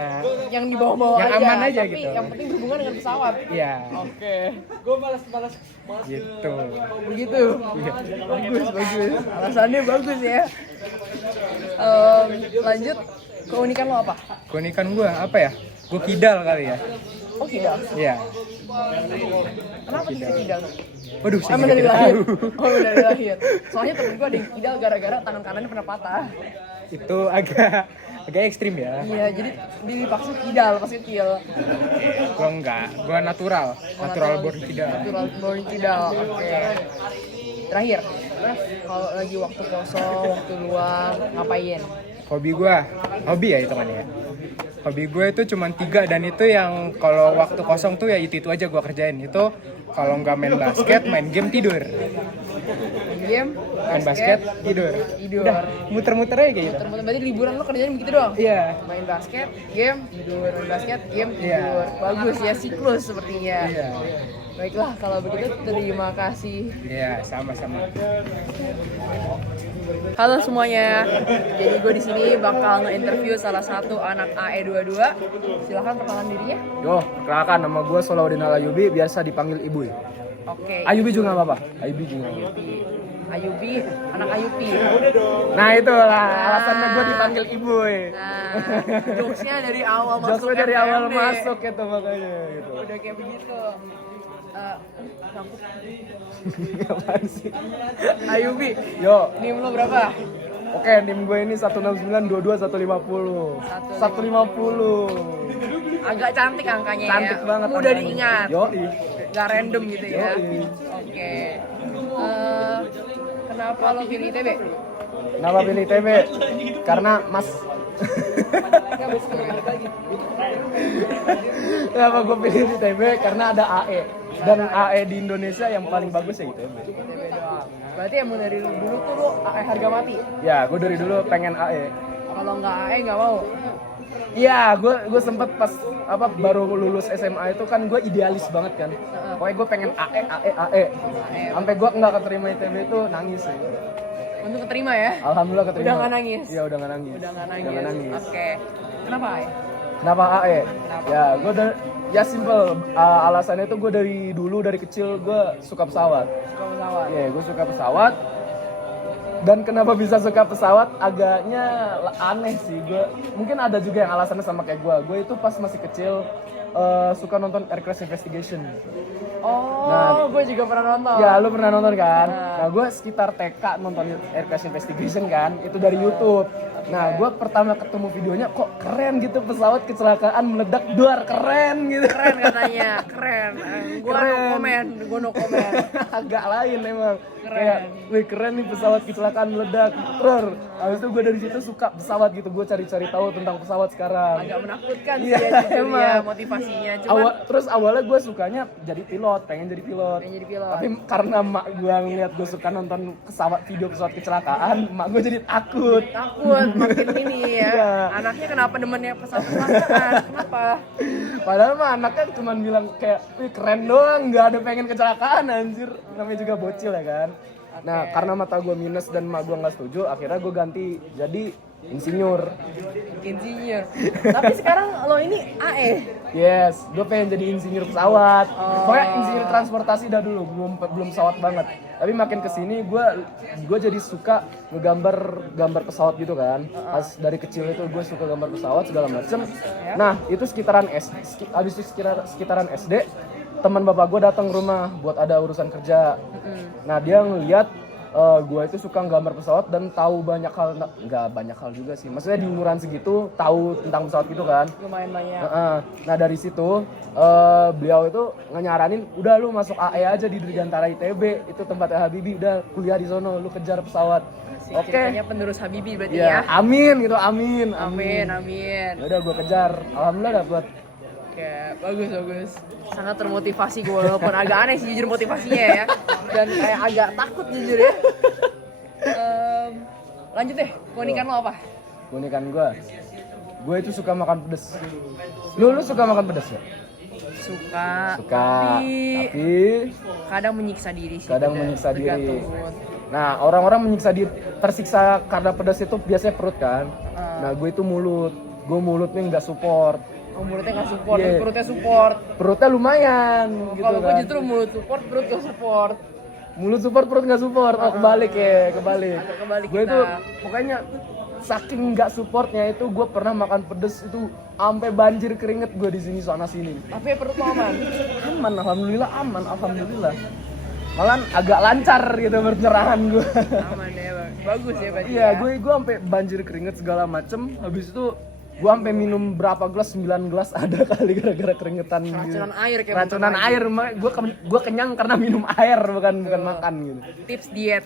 yang di bawah-bawah Yang aja. aman aja tapi gitu. yang penting berhubungan dengan pesawat. Iya. Oke. Gitu. Begitu. Bagus. Alasannya bagus ya. Lanjut, keunikan lo apa? Keunikan gue apa ya? Gue kidal kali ya. Oh, kidal. Iya. Kenapa bisa kidal? Waduh, saya Dari tidak lahir. tahu. Oh, dari lahir. Soalnya temen gue ada yang kidal gara-gara tangan kanannya pernah patah. Itu agak ekstrim ya. Iya, jadi dia dipaksa kidal pas kecil. Gue enggak, gue natural born kidal. Natural born kidal. Oke. Terakhir, kalau lagi waktu kosong, waktu luang, ngapain? Hobi ya hitungannya ya. Hobi gue itu cuma 3 dan itu yang kalau waktu kosong tuh ya itu aja gue kerjain. Itu kalau nggak main basket, main game, tidur. Game, Main basket, tidur. Udah, muter-muter aja kayak gitu. Muter-muter. Berarti liburan lo kerjanya begitu doang? Iya. Main basket, game, tidur. Main basket, game, Iya. tidur. Bagus ya, siklus sepertinya. Iya. Baiklah, kalau begitu terima kasih. Iya, sama-sama. Halo semuanya. Jadi gue di sini bakal nge-interview salah satu anak AE22. Silahkan perkenalan dirinya. Yo, kenalkan nama gue Solahuddin Alayubi, biasa dipanggil Ibu. Oke. Ayubi juga nggak apa-apa. Ayubi juga. Ayubi, anak Ayubi. Nah itulah alasannya gue dipanggil Ibu. Nah, jokesnya dari awal masuk. Jokesnya dari awal FTMD. masuk gitu makanya. Gitu. Udah kayak begitu. Apaan sih? Ayubi, Yo, NIM lo berapa? oke, NIM gue ini 16922 150. 150. Agak cantik angkanya. Cantik ya. banget. Mudah angkanya. diingat. Yoi. Gak random gitu ya. Yoi. Oke. Kenapa lo pilih ITB? Kenapa pilih ITB? Karena Mas Kenapa gue pilih ITB? Karena ada AE. Dan AE di Indonesia yang paling bagus ya ITB. Berarti emang dari dulu tuh lo AE harga mati? Ya, gue dari dulu pengen AE. Kalau nggak AE nggak mau? Iya, gue sempet pas baru lulus SMA itu kan gue idealis banget kan. Pokoknya gue pengen AE. Sampai gue nggak keterima ITB itu nangis ya. Untuk keterima ya? Alhamdulillah keterima. Udah nggak nangis? Iya, udah nggak nangis. Oke. Kenapa AE? Kenapa AE? Ya, gue ya simple. Alasannya itu gue dari kecil gue suka pesawat. Iya, gue suka pesawat. Dan kenapa bisa suka pesawat agaknya aneh sih. Mungkin ada juga yang alasannya sama kayak gue. Gue itu pas masih kecil suka nonton Air Crash Investigation. Oh, gue juga pernah nonton. Ya, lu pernah nonton kan? Nah, gue sekitar TK nonton Air Crash Investigation kan, itu dari YouTube. Nah, gue pertama ketemu videonya, kok keren gitu, pesawat kecelakaan meledak, duar, keren gitu. Keren katanya, keren. Gue no komen. Agak lain emang. Kayak, wih keren nih pesawat kecelakaan meledak. Habis itu gue dari situ suka pesawat gitu, gue cari-cari tahu tentang pesawat sekarang. Agak menakutkan sih ya, jujur ya motivasinya. Terus awalnya gue sukanya jadi pilot, pengen jadi pilot. Tapi karena mak gue ngeliat gue suka nonton video pesawat kecelakaan, mak gue jadi takut Makin ini ya. Anaknya kenapa demennya pesawat kecelakaan? Kenapa? Padahal mah anaknya cuma bilang kayak, wih keren doang, nggak ada pengen kecelakaan anjir. Namanya juga bocil ya kan. Nah, karena mata gue minus dan mak gue nggak setuju, akhirnya gue ganti jadi insinyur. Tapi sekarang lo ini AE. Yes, gue pengen jadi insinyur pesawat. Pokoknya insinyur transportasi dah dulu, belum pesawat banget. Tapi makin kesini gue jadi suka gambar pesawat gitu kan. Pas dari kecil itu gue suka gambar pesawat segala macem. Nah, itu habis itu sekitaran SD. Teman bapak gue datang rumah buat ada urusan kerja. Nah, dia ngeliat gue itu suka gambar pesawat dan tahu banyak hal, nggak banyak hal juga sih. Maksudnya di umuran segitu tahu tentang pesawat gitu kan. Lumayan banyak. Nah dari situ beliau itu nyaranin, udah lu masuk AE aja di Dirgantara ITB, itu tempatnya Habibie, udah kuliah di sono, lu kejar pesawat. Oke. Ceritanya penerus Habibie berarti ya. Amin gitu, amin. Udah gue kejar, alhamdulillah dapet. Oke, bagus. Sangat termotivasi gue, walaupun agak aneh sih jujur motivasinya ya. Dan kayak agak takut jujur ya. Lanjut deh, keunikan lo apa? Keunikan gue itu suka makan pedes. Lu suka makan pedes ya? Suka. Tapi kadang menyiksa diri sih. Nah, orang-orang tersiksa karena pedas itu biasanya perut kan. Nah, gue itu mulut. Gue mulutnya nggak support. Mulutnya nggak support, perutnya support. Perutnya lumayan gitu kalau kan. Gue justru mulut support, perut nggak support. Mulut support, perut nggak support. Kebalik. Gue itu pokoknya saking nggak supportnya itu gue pernah makan pedes itu sampai banjir keringet gue di sini sana sini. Tapi perut lo aman? Alhamdulillah. Malah agak lancar gitu pencerahan gue. Aman ya, Bang. Bagus ya berarti. Iya, gue sampai banjir keringet segala macem. Habis itu gue sampai minum berapa gelas, 9 gelas ada kali gara-gara keringetan. Racunan air. Gue kenyang karena minum air bukan makan gitu. Tips diet.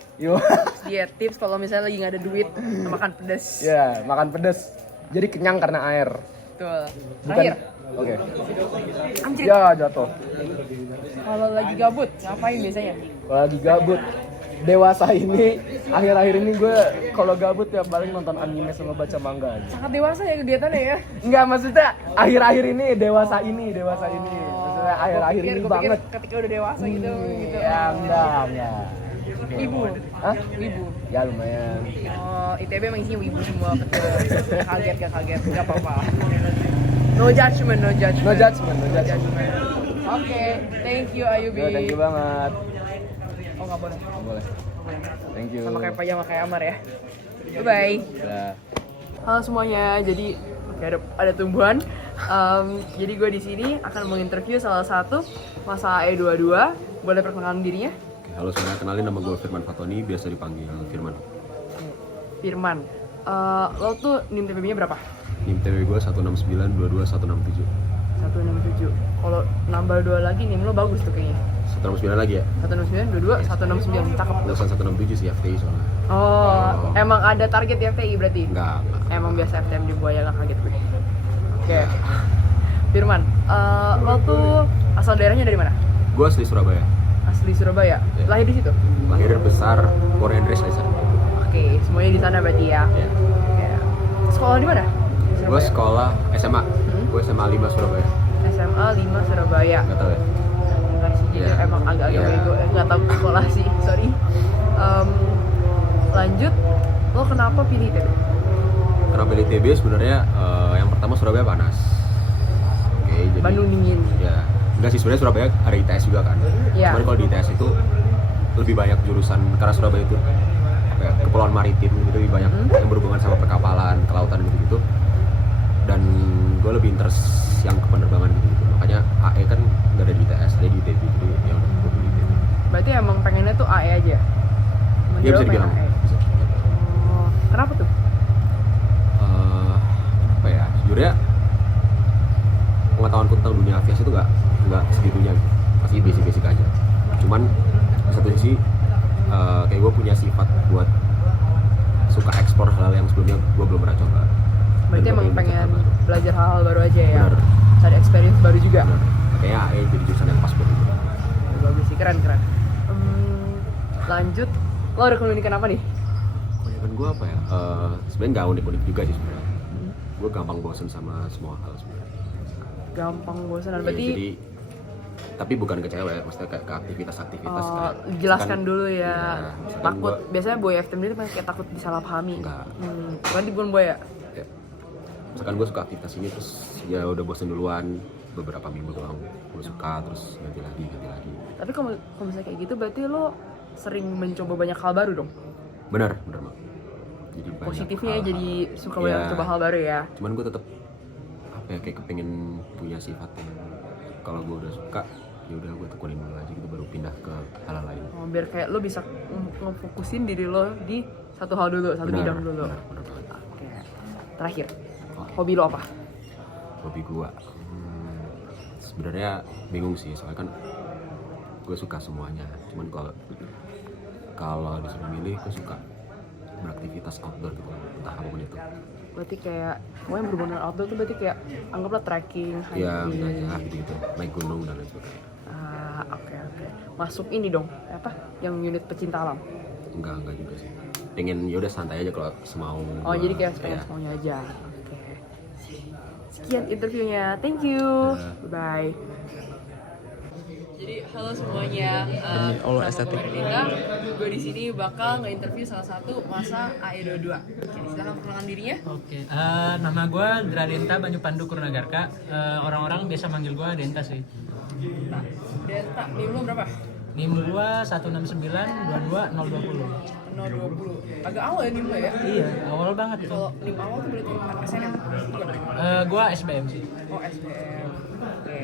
Tips kalau misalnya lagi nggak ada duit makan pedas. Ya, makan pedas. Jadi kenyang karena air. Betul. Terakhir. Oke. Ya, jatuh. Kalau lagi gabut ngapain biasanya? Kalau lagi gabut, dewasa ini akhir-akhir ini gue kalau gabut ya paling nonton anime sama baca manga aja. Sangat dewasa ya kegiatannya ya? Enggak, maksudnya akhir-akhir ini dewasa ini. Maksudnya akhir-akhir ini banget. Ketika udah dewasa gitu. Ya enggak. Wibu. Hah? Wibu. Ya lumayan. Oh, ITB emang isinya wibu semua, betul. Kaget, enggak apa-apa. No judgment. Oke, thank you Ayubi. Thank you banget. Oh, nggak boleh. Thank you. Sama kayak pajama kayak Amar ya. Bye. Halo semuanya, jadi ada tumbuhan. Jadi gue di sini akan menginterview salah satu masa AE22. Boleh perkenalkan dirinya? Halo semuanya, kenalin nama gue Firman Fatoni, biasa dipanggil Firman. Lo tuh NIM TPB-nya berapa? NIM TPB gue 169 22 167. 167. Kalau nambah 2 lagi NIM lo bagus tuh kayaknya. 169 lagi ya? 169, 22, 169, cakep. Lulusan 167 sih FTI soalnya. Oh, emang ada target di FTI berarti? Enggak. Emang biasa FTM di Buaya, gak kaget gue. Oke. Firman, lo tuh asal daerahnya dari mana? Gue asli Surabaya. Asli Surabaya? Iya. Lahir di situ? Lahir besar Korean Race Racer. Oke, semuanya di sana berarti ya? Iya. Oke. Sekolah di mana? Gue sekolah SMA. Gue SMA 5 Surabaya. SMA 5 Surabaya. Nggak tahu ya? Enggak sih, jadi Iya. emang agak-agak Iya. bego, nggak tahu sekolah sih, sorry. Lanjut, lo kenapa pilih ITB? Kenapa pilih ITB sebenarnya yang pertama Surabaya panas. Oke, jadi Bandung dingin. Ya, enggak sih sebenarnya Surabaya ada ITS juga kan. Iya. Cuman kalau di ITS itu lebih banyak jurusan karena Surabaya itu kayak kepulauan maritim gitu lebih banyak yang berhubungan sama perkapalan, kelautan gitu-gitu. Dan gue lebih interest yang ke penerbangan gitu. Makanya AE kan nggak ada di ITS, ada di ITB, jadi ya udah gue pilih ITB. Berarti emang pengennya tuh AE aja? Iya bisa dibilang. Bisa. Oh, kenapa tuh? Apa ya? Sejujurnya pengetahuanku tentang dunia aviasi itu nggak segitunya, masih basic aja. Cuman di satu sisi kayak gue punya sifat buat suka ekspor hal-hal yang sebelumnya gue belum pernah coba. Berarti emang pengen belajar hal-hal baru aja ya? Benar. Cari experience baru juga? Benar. Kayaknya AE jadi jurusan yang pas buat itu. Bagus sih, keren. Lanjut, lo ada keunikan apa nih? Keunikan gue apa ya? Sebenarnya nggak unik-unik juga sih sebenarnya. Gue gampang bosen sama semua hal sebenarnya. Gampang bosan, berarti jadi tapi bukan ke cewek, maksudnya kayak ke aktivitas-aktivitas kayak jelaskan misalkan- dulu ya. Iya, misalkan Takut, gua- biasanya boy FTM itu kayak takut disalahpahami. Enggak. Berarti bukan boy ya? Ya. Misalkan gue suka aktivitas ini terus ya udah bosen duluan beberapa minggu doang gue suka terus ganti lagi. Tapi kalau misalnya kayak gitu berarti lo sering mencoba banyak hal baru dong? Benar Mak. Jadi banyak Positifnya hal-hal. jadi suka Iya. banyak coba hal baru ya? Cuman gue tetap apa ya kayak kepengen punya sifat yang kalau gue udah suka ya udah gue tekunin dulu aja gitu baru pindah ke hal lain. Oh, biar kayak lo bisa ngefokusin diri lo di satu hal dulu, satu bidang dulu. Benar banget. Oke. Terakhir, hobi lo apa? Hobi gue sebenarnya bingung sih soalnya kan gue suka semuanya. Cuman kalau disuruh milih gue suka beraktivitas outdoor gitu entah apapun itu. Berarti kayak pokoknya berhubungan dengan outdoor tuh berarti kayak anggaplah trekking, Ya hiking. gitu naik gunung dan lain sebagainya. Oke. Masuk ini dong, apa? Yang unit pecinta alam. Enggak juga sih. Pengen ya udah santai aja kalau semau. Oh, jadi kayak pengen ya. semuanya aja. Oke. Sekian interviewnya. Thank you. Bye. Jadi halo semuanya. Allah estetik. Gue di sini bakal nge-interview salah satu masa AE22. Oke, silakan perkenalkan dirinya. Oke, nama gue Dradenta Banyu Pandu Kurnagarka. Orang-orang biasa manggil gue Denta sih. Denta, NIM lo berapa? NIM gue 169 22 020. 020. Agak awal ya NIM lo ya? Iya, awal banget tuh. Kalau NIM awal tuh berarti SNM? Gue SBM sih. Oh, SBM. Oke.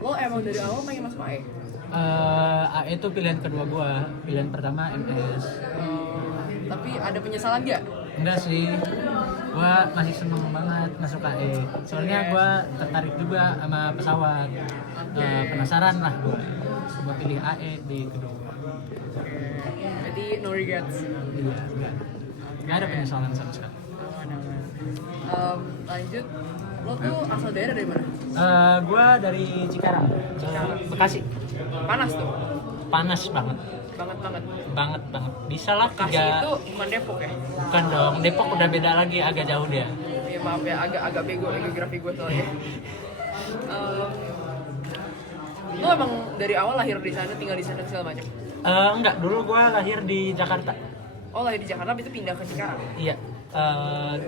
Lo emang dari awal pengen masuk AE? AE itu pilihan kedua gue. Pilihan pertama MS. Tapi ada penyesalan gak? Enggak sih, gue masih seneng banget masuk AE. Soalnya gue tertarik juga sama pesawat. Penasaran lah gue pilih AE di kedua. Jadi no regrets? Iya, enggak ada penyesalan sama sekali. Lanjut, lo tuh asal daerah dari mana? Gue dari Cikarang, Bekasi. Panas tuh? Panas banget. Banget. Bisa lah Bekasi itu bukan Depok ya? Bukan dong, Depok udah beda lagi, agak jauh dia. Iya maaf ya, agak bego geografi gue soalnya. Lo emang dari awal lahir di sana, tinggal di sana segala macam? Enggak, dulu gue lahir di Jakarta. Oh, lahir di Jakarta, habis itu pindah ke Cikarang? Iya,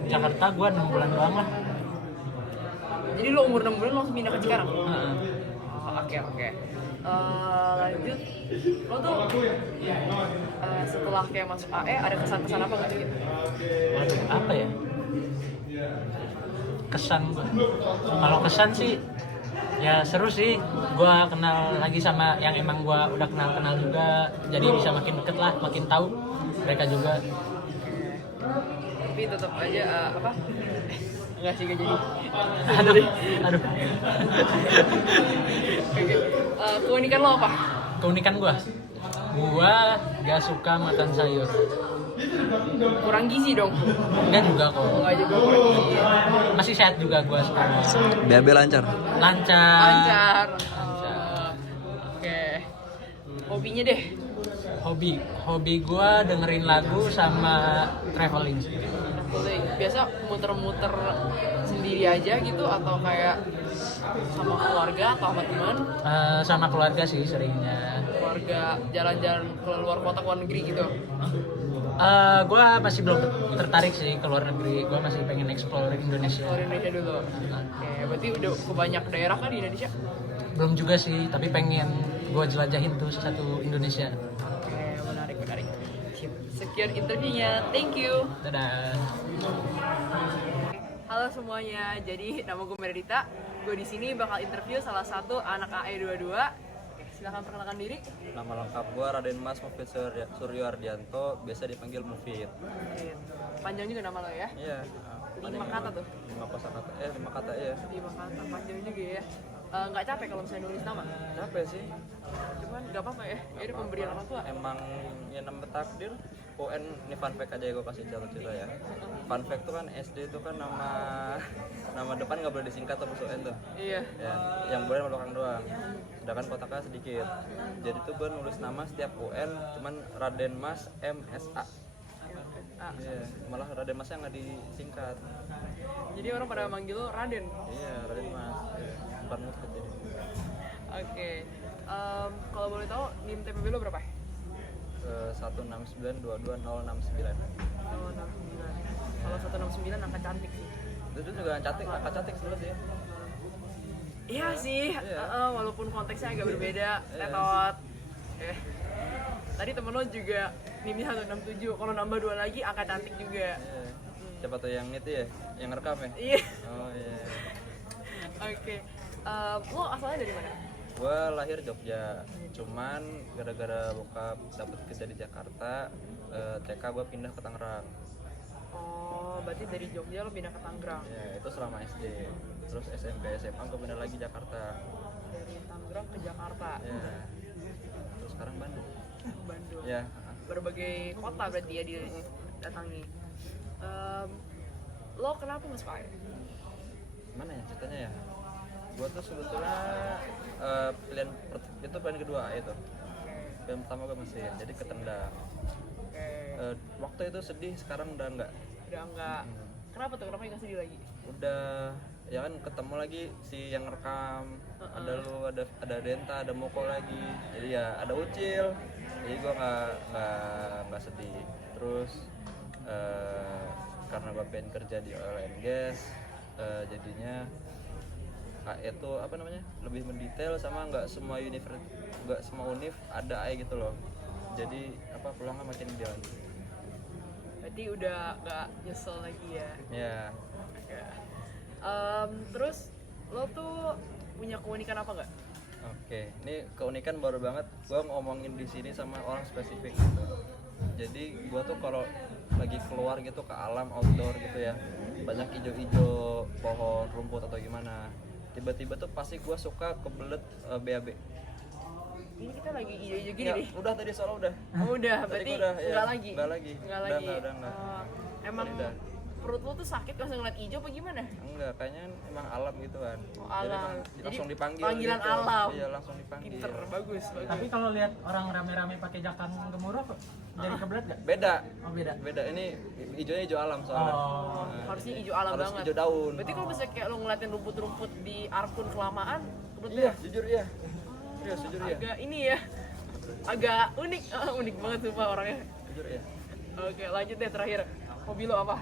Jakarta gue 6 bulan doang lah. Jadi lo umur 6 bulan langsung pindah ke Cikarang? Oke. Lanjut, lo tuh setelah kayak masuk AE ada kesan-kesan apa nggak gitu? Waduh, apa ya? Kesan gue. Kalau kesan sih, ya seru sih. Gue kenal lagi sama yang emang gue udah kenal juga. Jadi bisa makin deket lah, makin tahu mereka juga. Tapi tetap aja enggak sih, gak jadi. Aduh. Oke. Keunikan lo apa? keunikan gua gak suka makan sayur. Kurang gizi dong. Enggak juga kok. Enggak juga kurang gizi. Masih sehat juga gua sekarang. BAB lancar. Lancar. Oke. Hobinya deh. Hobi gua dengerin lagu sama traveling. Biasa muter-muter sendiri aja gitu atau kayak sama keluarga atau sama teman? Sama keluarga sih seringnya. Keluarga jalan-jalan ke luar kota, ke luar negeri gitu. Gue masih belum tertarik sih ke luar negeri. Gue masih pengen explore Indonesia. Ke Indonesia dulu. Oke, berarti udah ke banyak daerah kan di Indonesia? Belum juga sih, tapi pengen gue jelajahin tuh satu Indonesia. Oke, menarik. Sekian interviewnya, thank you. Dadah. Halo semuanya, jadi nama gue Meredita. Gue di sini bakal interview salah satu anak AE22. Oke, silakan perkenalkan diri. Nama lengkap gue Raden Mas Mufid Suryo Ardianto, biasa dipanggil Mufid. Panjang juga nama lo ya? Iya. 5 kata tuh? 5 kosakata, 5 kata ya. 5 kata, panjang juga ya. Nggak capek kalau misalnya nulis nama? Capek sih. Cuman nggak apa-apa ya, ini pemberian orang tua. Emang ya nama takdir. UN, ini fun fact aja ya gue kasih cerita ya. Fun fact tuh kan SD itu kan nama depan nggak boleh disingkat terus UN tuh. Iya. Ya, yang boleh nama belakang doang. Sedangkan kotaknya sedikit. Jadi tuh gue nulis nama setiap UN cuman Raden Mas MSA. Iya, malah Raden Masnya nggak disingkat. Jadi orang pada manggil lo Raden? Iya, Raden Mas. Iya, bukan Mufid jadi. Oke. Kalau boleh tahu NIM TPB lo berapa? 16922 069. 069. Kalau 169 angka cantik sih. Itu juga angka cantik sebenarnya sih. Iya sih, Iya. Walaupun konteksnya agak berbeda, tetot. Tadi temen lo juga NIM-nya 167, kalau nambah 2 lagi angka cantik juga. Iya. Siapa tuh yang itu ya? Yang ngerekam ya? Iya. Oh iya. Oke. Lo asalnya dari mana? Gue lahir Jogja, cuman gara-gara bokap dapet kerja di Jakarta, TK gue pindah ke Tangerang. Oh, berarti dari Jogja lo pindah ke Tangerang? Ya, itu selama SD. Terus SMP, SMA gue pindah lagi Jakarta. Dari Tangerang ke Jakarta? Ya. Terus sekarang Bandung. Bandung? Ya. Berbagai kota berarti ya didatangi. Lo kenapa masuk AE? Mana ya ceritanya ya? Gue tuh sebetulnya pilihan kedua AE tuh. Pilihan pertama gue mesin, jadi ketendang. Waktu itu sedih, sekarang udah enggak. Udah enggak. Kenapa tuh? Kenapa nggak sedih lagi? Udah, ya kan ketemu lagi si yang rekam. Ada lu, ada Denta, ada Moko lagi. Jadi ya ada Ucil. Jadi gue nggak sedih. Terus karena gue pengen kerja di oil and gas, jadinya AE itu apa namanya lebih mendetail sama nggak semua univ ada AE gitu loh. Jadi apa peluangnya makin gede lagi. Berarti udah nggak nyesel lagi ya? Ya. Terus lo tuh punya keunikan apa nggak? Oke, ini keunikan baru banget. Gue ngomongin di sini sama orang spesifik gitu. Jadi gue tuh kalau lagi keluar gitu ke alam outdoor gitu ya, banyak hijau-hijau, pohon, rumput atau gimana. Tiba-tiba tuh pasti gue suka kebelet BAB. Ini kita lagi hijau-hijau gini ya, nih? Udah tadi soalnya udah. Oh udah, berarti udah, enggak lagi? Enggak lagi. Udah. Emang perut lo tuh sakit pas ngeliat hijau apa gimana? Enggak, kayaknya emang alam gitu kan. Oh alam. Jadi langsung dipanggil panggilan gitu. alam. Iya, langsung dipanggil. Pinter, bagus. Tapi kalau lihat orang rame-rame pakai jakang gemuruh jadi kebelet gak? Beda. Oh beda. Ini hijaunya hijau alam soalnya. Oh, harusnya hijau alam harus banget. Hijau daun. Berarti kalau misalnya kayak lo ngeliatin rumput-rumput di arkun kelamaan, kebelet iya, jujur iya. Serius, jujur iya. Agak ini ya. Agak unik. Unik banget sumpah orangnya. Jujur iya. Oke, lanjut deh terakhir. Hobi lo apa?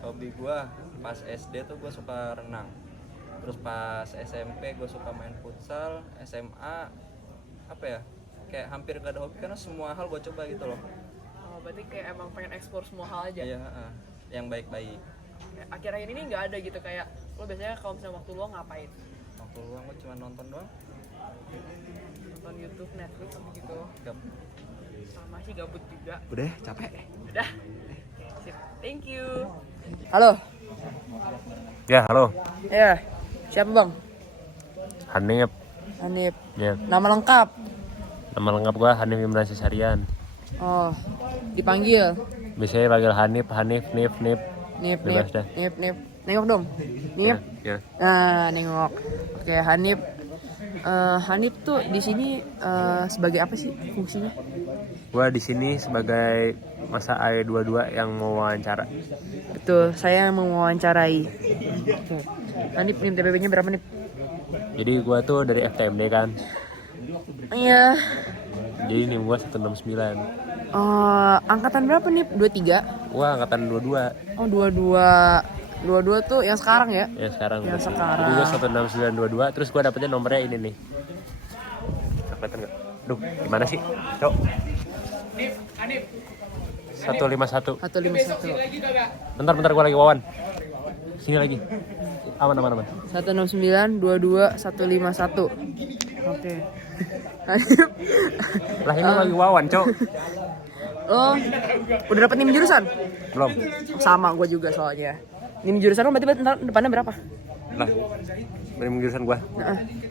Hobi gua pas SD tuh gua suka renang. Terus pas SMP gua suka main futsal, SMA apa ya? Kayak hampir gak ada hobi karena semua hal gua coba gitu loh. Oh, berarti kayak emang pengen explore semua hal aja. Iya, yang baik-baik. Akhir-akhir ini nggak ada gitu kayak lo biasanya kalau misalnya waktu lo ngapain? Waktu luang gua cuma nonton doang. Nonton YouTube, Netflix gitu. Gabut. Sama sih gabut juga. Udah, capek. Udah. Sip. Thank you. Halo. Ya, halo. Ya. Siapa bang? Hanif. Hanif. Ya. Nama lengkap? Nama lengkap gua Hanif Imran Sesarian. Oh, dipanggil Biasanya panggil Hanif, Nip. Nip. Bebas dah. Nip. Nengok dong. Nip. Ya. Nah, nengok. Oke, Hanif. Hanif tuh di sini sebagai apa sih fungsinya? Gua di sini sebagai masa AE22 yang mau wawancara. Betul, saya mau wawancarai. Oke. Hanif, NIM TPP-nya berapa nih? Jadi gua tuh dari FTMD kan. Iya. Jadi NIM gua 169. Angkatan berapa nih? 23? Gua angkatan 22. Oh, 22. 22 tuh yang sekarang ya? Ya sekarang. Yang berarti. sekarang. Jadi gua 16922, terus gua dapetnya nomornya ini nih. Kelihatan enggak? Duh, gimana sih? Cok. 151. 151. Bentar gua lagi wawan. Sini lagi. Aman. 169 22 151. Oke. Lah ini lagi wawan, Cok. Oh, udah dapet NIM jurusan? Belum. Sama gue juga soalnya. NIM jurusan lo berarti ntar depannya berapa? Lah. NIM jurusan gua.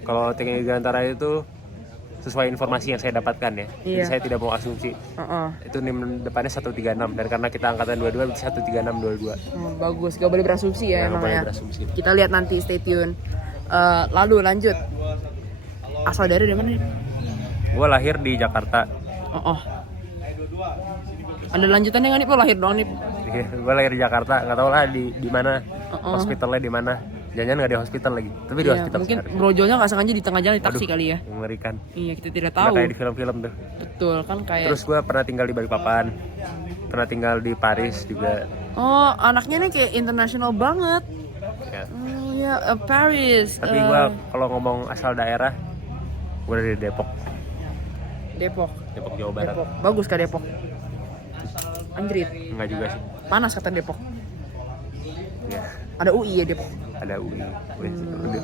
Kalau teknik dirgantara itu sesuai informasi yang saya dapatkan ya. Jadi Iya. saya tidak mau asumsi. Itu NIM depannya 136 dan karena kita angkatan 22 berarti 13622. Bagus, gak boleh berasumsi ya, Nggak emang boleh ya. berasumsi. Kita lihat nanti, stay tune. Lalu lanjut. Asal dari mana nih? Gua lahir di Jakarta. Ada lanjutannya nggak nih? Lo lahir doang nih? Gua lahir di Jakarta, nggak tahu lah di mana. Hospitalnya di mana? Jangan nggak di hospital lagi. Tapi di hospital. Mungkin brojolnya nggak sengaja di tengah jalan di taksi kali ya. Mengerikan. Iya, kita tidak Udah tahu. kayak di film-film tuh. Betul kan kayak. Terus gua pernah tinggal di Balikpapan. Pernah tinggal di Paris juga. Oh, anaknya nih kayak internasional banget. Ya. Oh ya, Paris. Tapi gua kalau ngomong asal daerah, gua dari Depok. Depok, Jawa Barat. Depok. Bagus kah Depok? Anjrit. Enggak juga sih. Panas kata Depok. Ya. Ada UI ya Depok. Ada UI,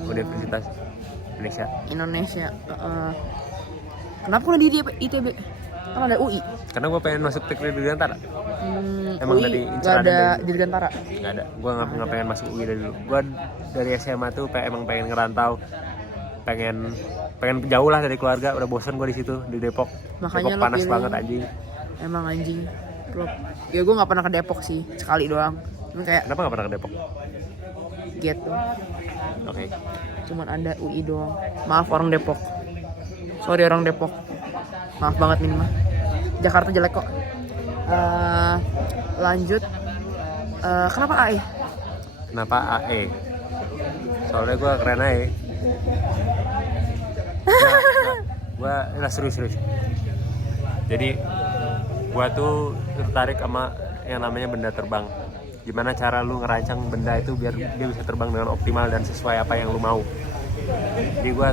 Universitas Indonesia. Kenapa kok di ITB? Kan ada UI. Karena gue pengen masuk teknik dirgantara. Emang UI dari nggak inceran ada dirgantara. Nggak ada. Gue nggak pengen masuk UI dari dulu. Gue dari SMA tuh emang pengen ngerantau, pengen jauh lah dari keluarga. Udah bosan gue di situ di Depok. Makanya Depok panas pilih. banget anjing. Emang anjing. Ya gue nggak pernah ke Depok sih, sekali doang. Cuma kayak. Kenapa nggak pernah ke Depok? Gitu. Oke. Cuman ada UI doang. Maaf orang Depok. Sorry orang Depok. Maaf banget nih mah. Jakarta jelek kok. Lanjut. Kenapa AE? Kenapa AE? Soalnya gue keren AE. Gue serius. Jadi gue tuh tertarik sama yang namanya benda terbang. Gimana cara lu ngerancang benda itu biar dia bisa terbang dengan optimal dan sesuai apa yang lu mau. Jadi gue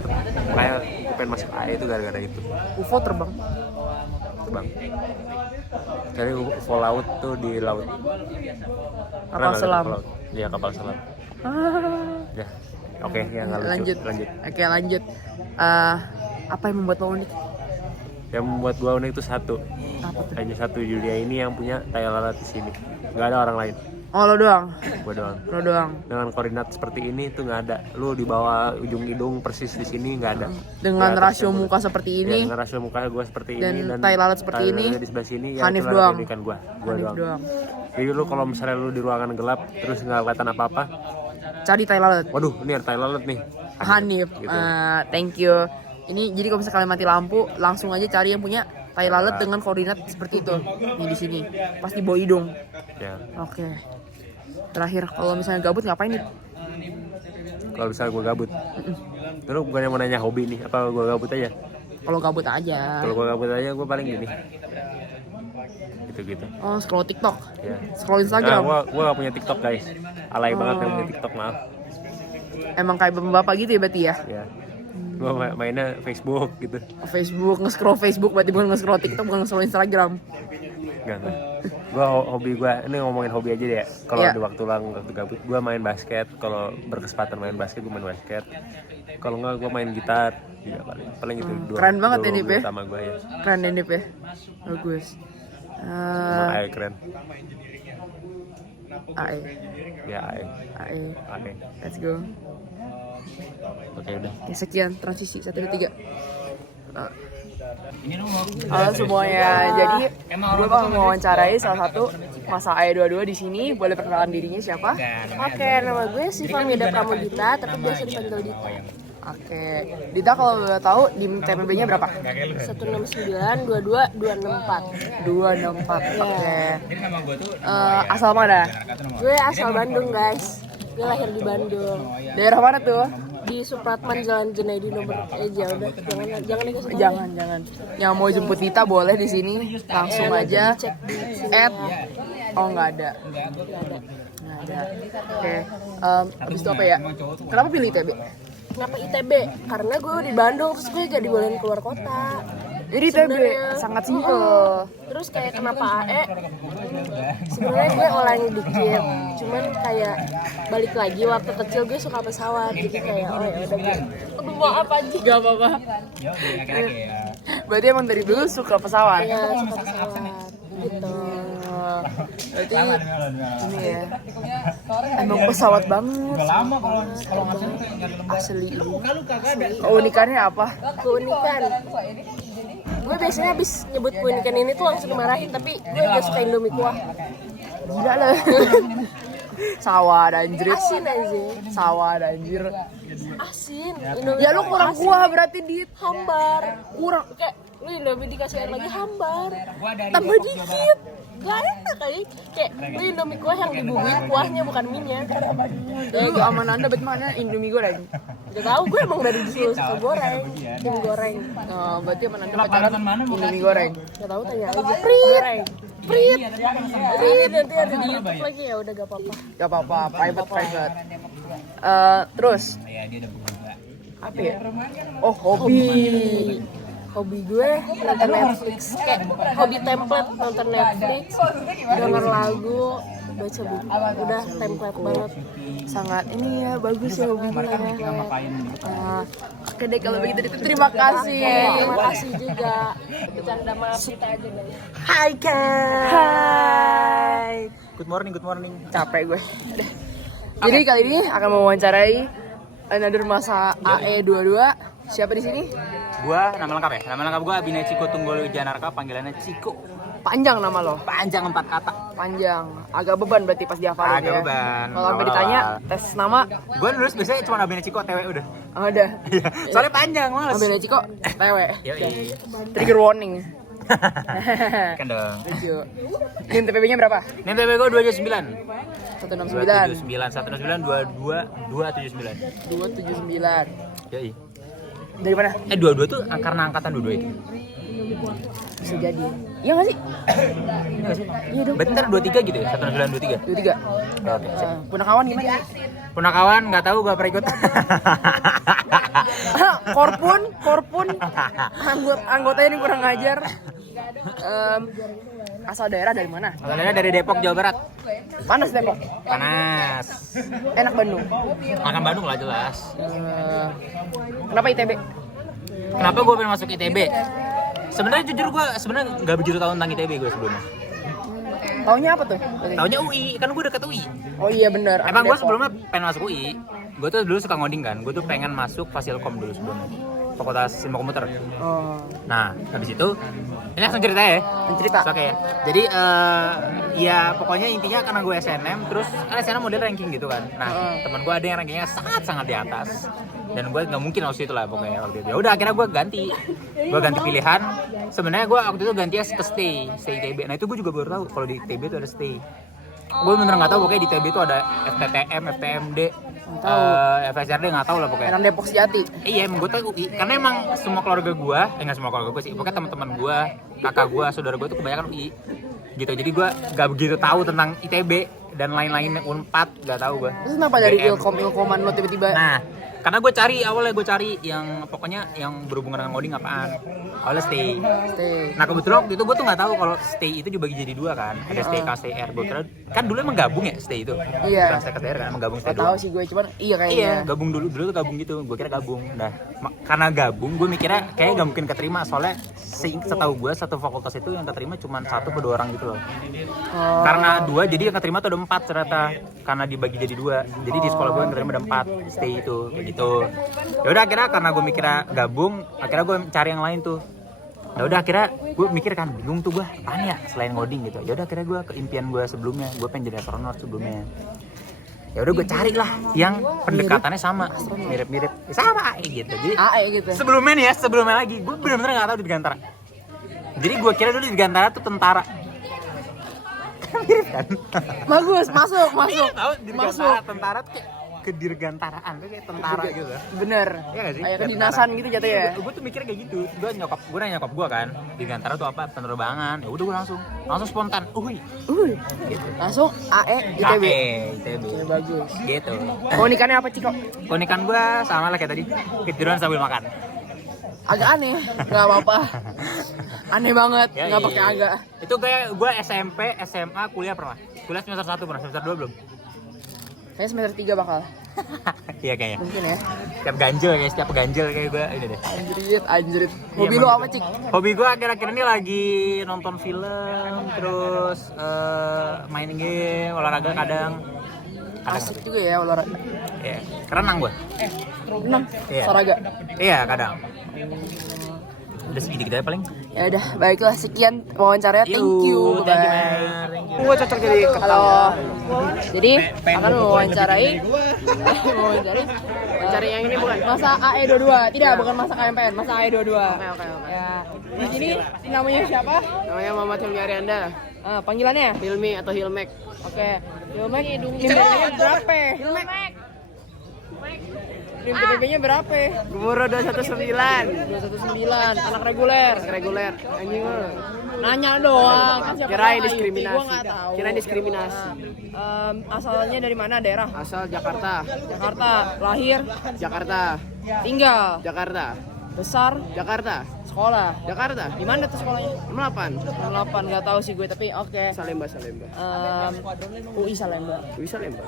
pengen masuk AE itu gara-gara itu. UFO terbang. Jadi UFO laut tuh di laut. Kapal selam. Iya, kapal selam. Ya. Oke, ya nggak lucu. Lanjut. Oke, lanjut. Apa yang membuat lo unik? Yang membuat gua unik itu satu. Hanya satu di dunia ini yang punya tai lalat di sini. Nggak ada orang lain. Oh, lo doang? Gua doang. Lo doang? Dengan koordinat seperti ini tuh nggak ada. Lu di bawah ujung hidung persis di sini nggak ada. Dengan rasio muka seperti ini? Ya, dengan rasio muka gua seperti dan ini. Dan tai lalat seperti ini? Di sebelah sini ya Hanif itulah doang? keunikan gua Hanif doang. Jadi lu kalau misalnya lu di ruangan gelap terus nggak kelihatan apa-apa, cari tai lalat. Waduh, ini ada tai lalat nih. Hanif. Gitu. Thank you. Ini jadi kalau misalnya kalian mati lampu, langsung aja cari yang punya tai lalat dengan koordinat seperti itu. Nih di sini. Pasti bawa hidung. Ya. Oke. Terakhir, kalau misalnya gabut ngapain nih? Kalau misalnya gue gabut, lu bukannya mau nanya hobi nih? Apa gue gabut aja? Kalau gabut aja. Kalau gue gabut aja, gue paling gini. Gitu. Oh, scroll TikTok. Ya. Scroll Instagram. Nah, gue gak punya TikTok guys. Alay banget yang punya TikTok, maaf. Emang kayak bapak gitu ya berarti ya? Ya. Gue mainnya Facebook gitu. Facebook, nge-scroll Facebook berarti bukan nge-scroll TikTok, bukan nge-scroll Instagram. Enggak. Gue hobi gue, ini ngomongin hobi aja deh ya. Kalau di waktu gabut, gue main basket. Kalau berkesempatan main basket, gue main basket. Kalau enggak, gue main gitar. Juga paling gitu. Keren banget ya Nip ya. Sama gue ya. Keren ya Nip ya. Bagus. AE keren. AE. Ya AE. Let's go. Oke udah. Oke, sekian transisi 1 2 3. Halo semuanya, jadi gue bakal mewawancarai salah satu masa AE22 di sini. Boleh perkenalkan dirinya siapa? Oke, nama gue Siva Mida Pramudita, tapi biasa dipanggil Dita. Oke, Dita kalau boleh tahu di TPB-nya berapa? 169 22 264. 264. Oke. Asal mana? Gue asal Bandung, guys. Gue lahir di Bandung. Daerah mana tuh? Di Supratman Jalan Junaidi nomor udah jangan dikasih tahu. Jangan. Yang mau jemput Dita boleh di sini. Langsung aja. Nggak ada. Oke. Abis itu apa ya? Kenapa pilih ITB? Kenapa ITB? Karena gue di Bandung, terus gue gak dibolehin keluar kota. Jadi ITB sangat simpel. Terus kayak kenapa AE? Sebenarnya gue olahnya dikit, cuman kayak balik lagi waktu kecil gue suka pesawat, jadi kayak ya udah gue. Aduh maaf aja. Gak apa-apa. Berarti emang dari dulu suka pesawat? Iya, suka pesawat. Gitu. Berarti ini ya. Emang pesawat banget. Asli. Keunikannya apa? Keunikan. Gue biasanya abis nyebut keunikan ini tuh langsung dimarahin, tapi gue gak suka Indomie kuah. Gila lah. Sawah anjir. Asin aja. Sawah anjir. Asin. Ya lu kurang kuah berarti di hambar. Kurang kayak lu Indomie dikasih air lagi hambar. Tambah dikit. Gak enak kayak lu Indomie kuah yang dibubuhin kuahnya bukan minyak. Lu aman anda bet mana Indomie goreng? Gak tau, gue emang dari dulu suka goreng. Indomie goreng. Oh, berarti aman anda pacaran Indomie goreng? Gak tau, tanya aja. Prit nanti ada di YouTube lagi, ya udah gak apa-apa. Gak apa-apa, private. Terus apa ya? Oh, hobi gue nonton Netflix, kayak hobi template, nonton Netflix, denger lagu, baca buku, udah template banget. Sangat ini ya, bagus ya hobinya. Oke deh kalau begitu terima kasih. Terima kasih juga. Bercanda maaf kita aja guys. Hai Kai. Good morning. Capek gue. Jadi kali ini akan mewawancarai another masa AE22. Siapa di sini? Gua nama lengkap gua Abinay Ciko Tunggolo Janarka, panggilannya Ciko. Panjang nama lo? Panjang 4 kata. Panjang. Agak beban berarti pas dihafalin ya. Agak beban. Kalau sampai ditanya tes nama, Gua nulis biasanya cuma Abinay Ciko TW udah. Ada. Soalnya panjang, males. Abinay Ciko TW. Yoi. Trigger warning. Kan dong. NIM TPB-nya berapa? NIM TPB gua 279. 169. 279. 279. Yoi. Dari mana? 22 tuh karena angkatan 22 itu. Bisa jadi. Iya nggak sih? Iya dong. Bentar 23 gitu ya? 1923. 23. Oke. Punakawan gimana? Punakawan nggak tahu, gak pernah ikut. Korpun anggotanya ini kurang ngajar. Asal daerah dari mana? Asal daerah dari Depok, Jawa Barat. Panas Depok? Panas. Enak Bandung? Makan Bandung lah jelas. Kenapa ITB? Kenapa gue pengen masuk ITB? Sebenarnya jujur gue sebenarnya nggak begitu tahu tentang ITB gue sebelumnya. Taunya apa tuh? Taunya UI, kan gue deket UI. Oh iya benar. Emang gue sebelumnya pengen masuk UI. Gue tuh dulu suka ngoding kan. Gue tuh pengen masuk Fasilkom dulu sebelumnya. Fakultas Ilmu Komputer. Oh. Nah, habis itu ini langsung cerita ya. Cerita. Oke. Jadi ya pokoknya intinya karena gue SNM, terus kan SNM model ranking gitu kan. Nah, teman gue ada yang rankingnya sangat di atas. Dan gue nggak mungkin harus itu lah pokoknya waktu itu. Ya udah akhirnya gue ganti pilihan. Sebenarnya gue waktu itu gantinya ke stay ITB. Nah itu gue juga baru tahu kalau di ITB itu ada stay. Gue bener nggak tahu pokoknya di ITB itu ada FTTM, FTMD, FSRD nggak tahu lah pokoknya. Enam Depok Sejati. Iya emang gue tahu UI karena emang semua keluarga gue, nggak semua keluarga gue sih, pokoknya teman-teman gue, kakak gue, saudara gue tuh kebanyakan UI. Gitu, jadi gue nggak begitu tahu tentang ITB dan lain-lain Unpad nggak tahu gue. Terus kenapa dari ilkoman lo tiba-tiba? Nah, karena awalnya gue cari yang pokoknya yang berhubungan dengan coding apaan. Awalnya stay. Nah kebetulan waktu itu gue tuh nggak tahu kalau stay itu dibagi jadi dua kan. Ada stay KCR. Gue kira kan dulu emang gabung ya stay itu. Iya. Bukan stay KCR kan emang gabung stay. Tahu sih gue cuman iya kayaknya. Iya gabung dulu tuh gabung gitu. Gue kira gabung. Nah karena gabung gue mikirnya kayaknya gak mungkin keterima soalnya setahu gue satu fakultas itu yang keterima cuma 1 atau 2 orang gitu loh. Karena 2 jadi yang keterima tuh ada 4 ternyata karena dibagi jadi 2. Jadi di sekolah gue yang keterima ada 4 stay itu kayak gitu. Ya udah akhirnya karena gue mikirnya gabung, akhirnya gue cari yang lain tuh. Ya udah akhirnya gue mikir kan bingung tuh gue apaan ya selain ngoding gitu. Ya udah akhirnya gue ke impian gue sebelumnya, gue pengen jadi astronot sebelumnya. Ya udah gue cari lah yang pendekatannya sama, mirip-mirip sama gitu. Jadi gitu. Sebelumnya lagi gue benar-benar nggak tahu di Digantara. Jadi gue kira dulu di Digantara tuh tentara. Mirip kan? Bagus, masuk. Tahu di Digantara tentara tuh kayak kedirgantaraan tuh kayak tentara gitu. Bener. Iya nggak sih? Kayak kedinasan gitu jatuh ya. Gue tuh mikirnya kayak gitu. Gue nanya nyokap gue kan, Digantara tuh apa? Penerbangan. Ya udah gue langsung spontan. Gitu. Langsung AE ITB. ITB. Ya, bagus. Gitu. Keunikannya apa Ciko? Keunikan gue sama lah kayak tadi, ketiduran sambil makan. Agak aneh, nggak apa-apa. Aneh banget, Ya, nggak pakai agak. Itu kayak gue SMP, SMA, kuliah pernah. Kuliah semester 1 pernah, semester 2 belum? Kayaknya semester 3 bakal. Iya kayaknya. Mungkin ya. Setiap ganjil kayak gue ini deh. Anjrit. Hobi lu apa, Cik? Hobi gue akhir-akhir ini lagi nonton film, terus main game, olahraga kadang. Asik juga ya olahraga. Iya, renang gue. Renang? Iya. Olahraga? Iya, kadang. Udah sedikit aja paling. Ya udah, baiklah sekian wawancaranya. Thank you. Thank you, Bye. man. Gue cocok jadi halo. Jadi akan mewawancarai wawancara yang ini bukan masa AE22. Tidak, bukan masa KMPN, masa AE22. Oke. Ya. Di sini namanya siapa? Namanya Muhammad Hilmi Arianda. Panggilannya? Hilmi atau Hilmek. Oke. Hilmek IMDb-nya berapa? Hilmek. IMDb-nya berapa? Gumuro 219. Anak reguler. Anjing lu. Nanya doang. Kirain diskriminasi. Gua enggak tahu. Kirain diskriminasi. Asalnya dari mana daerah? Asal Jakarta. Lahir Jakarta. Tinggal Jakarta. Besar Jakarta. Sekolah Jakarta. Di mana tuh sekolahnya? 68 nggak tahu sih gue tapi oke. Salemba. UI Salemba.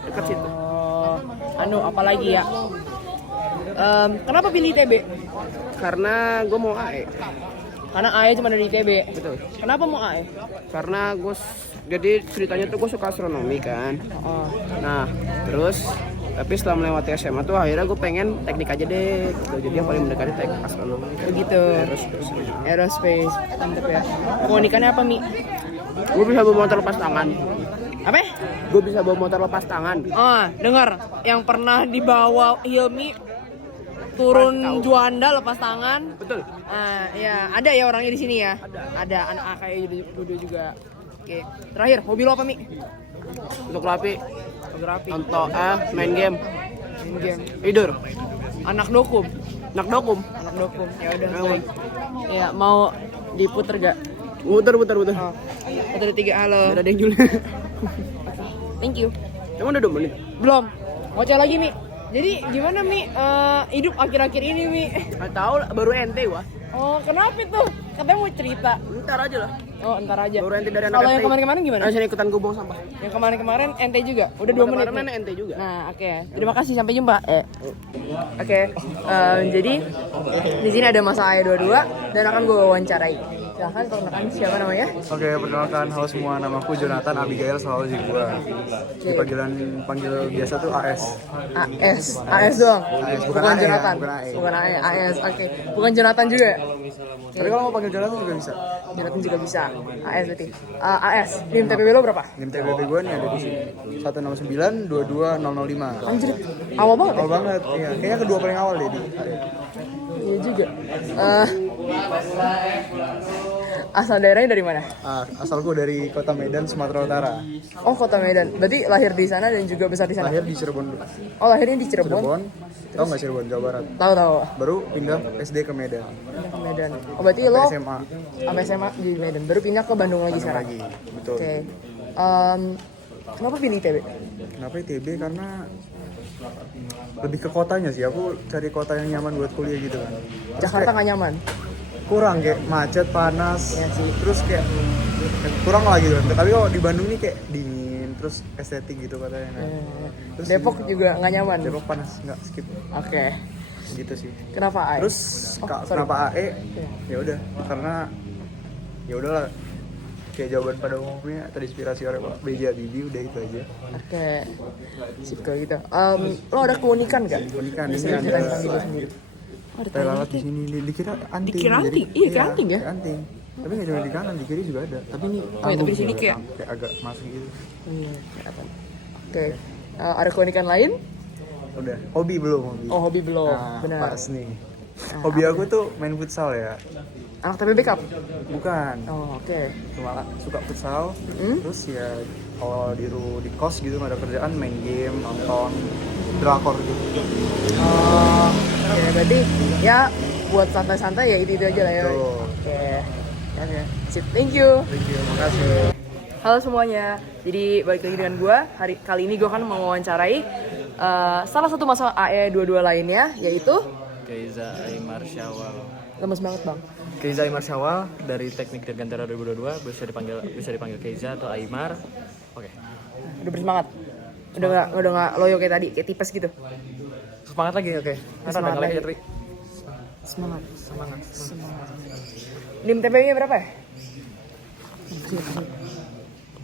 Dekat situ. Apalagi ya? Kenapa pilih ITB? Karena gue mau AE. Karena AE cuma dari ITB. Betul. Kenapa mau AE? Karena gue jadi ceritanya tuh gue suka astronomi kan. Nah, terus tapi setelah melewati SMA tuh akhirnya gue pengen teknik aja deh gitu. Jadi yang paling mendekati teknik astronomi. Begitu. Aerospace. Mantap ya. Keunikannya apa, Mi? Gue bisa bawa motor lepas tangan. Apa? Gue bisa bawa motor lepas tangan. Dengar, yang pernah dibawa Hilmi turun Juanda lepas tangan. Betul. Ya, ada ya orangnya di sini ya. Ada anak kayak Dudu juga. Oke. Terakhir, hobi lo apa, Mi? Fotografi. Nonton main game. Tidur. Anak dokum. Ya udah. Ya, mau diputer gak? Muter. Muter 3 halo. Ada yang jual. Thank you. Emang udah 2 menit? Belum. Ngoceh lagi, Mi. Jadi gimana, Mi? Hidup akhir-akhir ini, Mi? Nggak tahu, baru ente wah. Oh, kenapa tuh? Katanya mau cerita. Ntar aja lah. Oh, ntar aja. Baru ente dari anak. Kalau yang kemarin-kemarin gimana? Harusnya ikutan gue buang sampah. Yang kemarin-kemarin ente juga. Udah 2 menit. Kemarin ente juga. Nah, oke. Terima kasih, sampai jumpa. Oke. Jadi di sini ada Mas AE22 dan akan gue wawancarai. Silahkan perkenalkan siapa namanya? Oke, perkenalkan halo semua, namaku Jonathan Abigail selalu jadi gua. Panggil biasa tuh AS. AS doang. Bukan AE, Jonathan. bukan AE. AS. Oke. Bukan Jonathan juga. Tapi kalau mau panggil Jonathan juga bisa. Jonathan juga bisa. AS berarti. AS. NIM TPB lo berapa? NIM TPB gua nih ada di sini. 169 22005. Anjir. Awal banget. Awal banget. Iya, kayaknya kedua paling awal deh di. Iya juga. Asal daerahnya dari mana? Asalku dari Kota Medan, Sumatera Utara. Oh, Kota Medan. Berarti lahir di sana dan juga besar di sana. Lahir di Cirebon dulu. Oh, lahirnya di Cirebon. Tahu nggak Cirebon, Jawa Barat? Tahu. Baru pindah SD ke Medan. Ke Medan. Oh, berarti lo SMA. Sampai SMA di Medan. Baru pindah ke Bandung lagi sekarang. Betul. Oke. Kenapa pilih ITB? Kenapa ITB? Karena lebih ke kotanya sih. Aku cari kota yang nyaman buat kuliah gitu kan. Jakarta nggak nyaman? Kurang, kayak macet, panas, ya sih. Terus kayak kurang lagi gitu. Tapi kalau di Bandung nih kayak dingin, terus estetik gitu katanya. Terus Depok juga nggak nyaman? Depok panas, nggak skip. Oke. Gitu sih. Kenapa AE? Terus kenapa AE? Ya udah, karena ya udahlah. Kayak jawaban pada umumnya terinspirasi oleh Pak B.J. Habibie, udah itu aja. Oke. Sip kalau gitu. Lo ada keunikan gak? Keunikan ini ada Ada Tai lalat di sini, dikira anting. Dikira anting? Iya, kayak anting ya? kayak anting. Tapi nggak cuma di kanan, di kiri juga ada. Tapi ini Oh iya, tapi di sini kayak agak masuk gitu. Iya, kelihatan. Oke. Ada keunikan lain? Udah. Hobi belum? Oh, hobi belum. Nah, Benar. pas nih. Hobi aku tuh main futsal ya. Anak TPB Cup? Bukan. Oh, oke. Cuma suka futsal. Terus ya kalau di kos gitu nggak ada kerjaan, main game, nonton drakor gitu. Oh, oke. Berarti ya buat santai-santai ya itu aja lah ya. Betul. Oke. Sip. Thank you. Thank you. Makasih. Halo semuanya. Jadi balik lagi dengan gue. Kali ini gue akan mewawancarai salah satu mahasiswa AE22 lainnya, yaitu Keiza Aimar Syawal. lemes banget bang. Keiza Aimar Syawal dari Teknik Dirgantara 2022, bisa dipanggil Keiza atau Aimar. Oke. Udah bersemangat. Udah nggak loyo kayak tadi, kayak tipes gitu. Semangat lagi, oke. Semangat lagi. Ya, Tri. Semangat. Semangat. NIM TPB-nya berapa ya?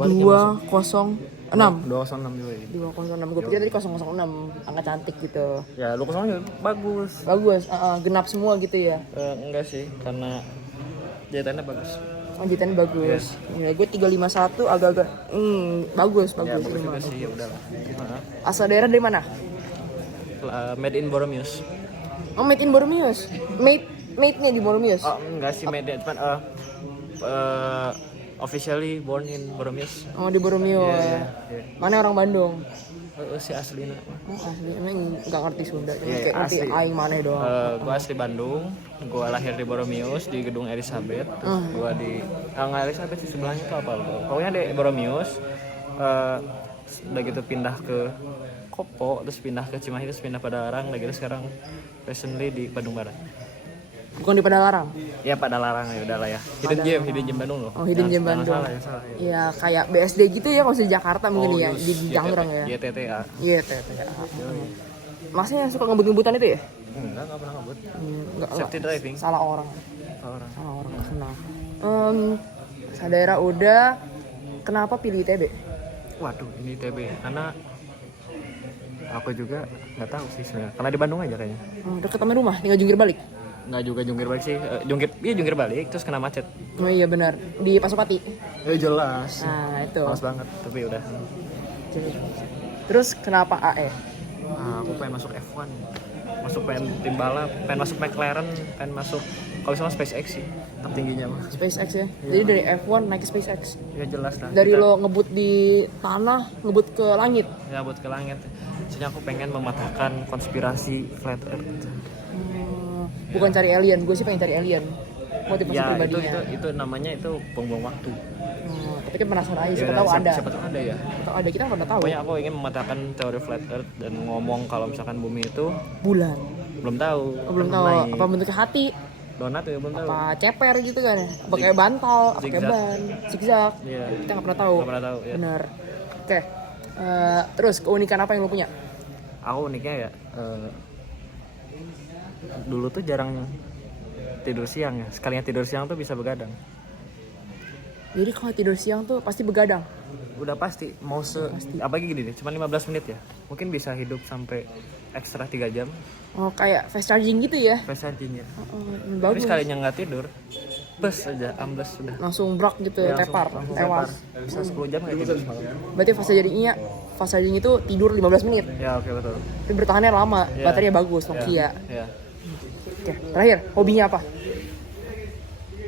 206. 206 juga ya. 206. Gue pikir tadi 006. Angka cantik gitu. Ya, lu kesana juga bagus. Bagus. Genap semua gitu ya. Enggak sih, karena jahitannya bagus. Oh, jahitannya bagus. Ya, gue 351 agak-agak bagus. Ya, bagus juga sih, ya udahlah. Asal daerah dari mana? Made in Boromius. Oh, made in Boromius. Made-nya di Boromius. Oh, enggak sih made in, cuman officially born in Boromius. Oh, di Boromius. Yeah. Mana orang Bandung? Si aslinya. Oh, asli. Emang nggak ngerti Sunda. Yeah, Kayak ngerti asli. aing maneh doang. Gue asli Bandung. Gue lahir di Boromius di gedung Elizabeth. Gue di nggak Elizabeth sih, sebelahnya itu apa? Pokoknya di Boromius. Udah gitu pindah ke Kopo, terus pindah ke Cimahi, terus pindah Padalarang. Udah gitu sekarang recently di Bandung Barat. Bukan di Padalarang? Ya Padalarang, ya udahlah ya. Hidden Gem Bandung loh. Oh, Hidden Gem Bandung. Salah. Iya, kayak BSD gitu ya kalau di Jakarta mungkin ya, di Janggrang ya. YTTA. YTTA. Masnya suka ngebut-ngebutan itu ya? Enggak pernah ngebut. Safety driving. Salah orang. Kenal. Sadera udah. Kenapa pilih ITB? Waduh, ini ITB karena aku juga nggak tahu sih sebenarnya. Karena di Bandung aja kayaknya. Deket sama rumah, tinggal jungkir balik. Nggak juga jungkir balik sih, jungkir balik terus kena macet. Oh iya benar, di Pasopati. Jelas. Nah itu. Males banget, tapi udah. Terus kenapa AE? Aku pengen masuk F1, pengen tim balap, pengen masuk McLaren, pengen masuk kalau misalnya SpaceX sih, tertingginya mah. SpaceX ya. Jadi dari F1 naik ke SpaceX. Ya jelas lah. Dari lo ngebut di tanah, ngebut ke langit. Ya ngebut ke langit. Soalnya aku pengen mematahkan konspirasi flat earth. Bukan cari alien, gue sih pengen cari alien. Motivasi ya, pribadinya. itu namanya itu buang-buang waktu. Tapi kan penasaran aja, siapa tahu ada. Siapa tahu ada ya. Siapa ada, kita nggak pernah tahu. Pokoknya aku ingin mematahkan teori flat earth dan ngomong kalau misalkan bumi itu bulan. Belum tahu. Belum tahu. Apa bentuknya hati? Donat ya belum tahu. Apa ceper gitu kan ya? Pakai bantal, pakai ban, zigzag. Iya. Kita nggak pernah tahu. Nggak pernah tahu. Ya. Benar. Oke. Terus keunikan apa yang lo punya? Aku uniknya ya. Dulu tuh jarang tidur siang ya. Sekalinya tidur siang tuh bisa begadang. Jadi kalau tidur siang tuh pasti begadang? Udah pasti. Apalagi gini deh, cuma 15 menit ya. Mungkin bisa hidup sampai ekstra 3 jam. Oh kayak fast charging gitu ya? Fast charging ya. Bagus. Tapi sekalinya nggak tidur, bus aja, ambles sudah. Langsung brak gitu, ya, tepar, tewas. Bisa 10 jam nggak tidur semalam. Berarti fast charging itu tidur 15 menit? Ya oke betul. Tapi bertahannya lama, baterainya bagus, Nokia. Ya. Oke, terakhir, hobinya apa?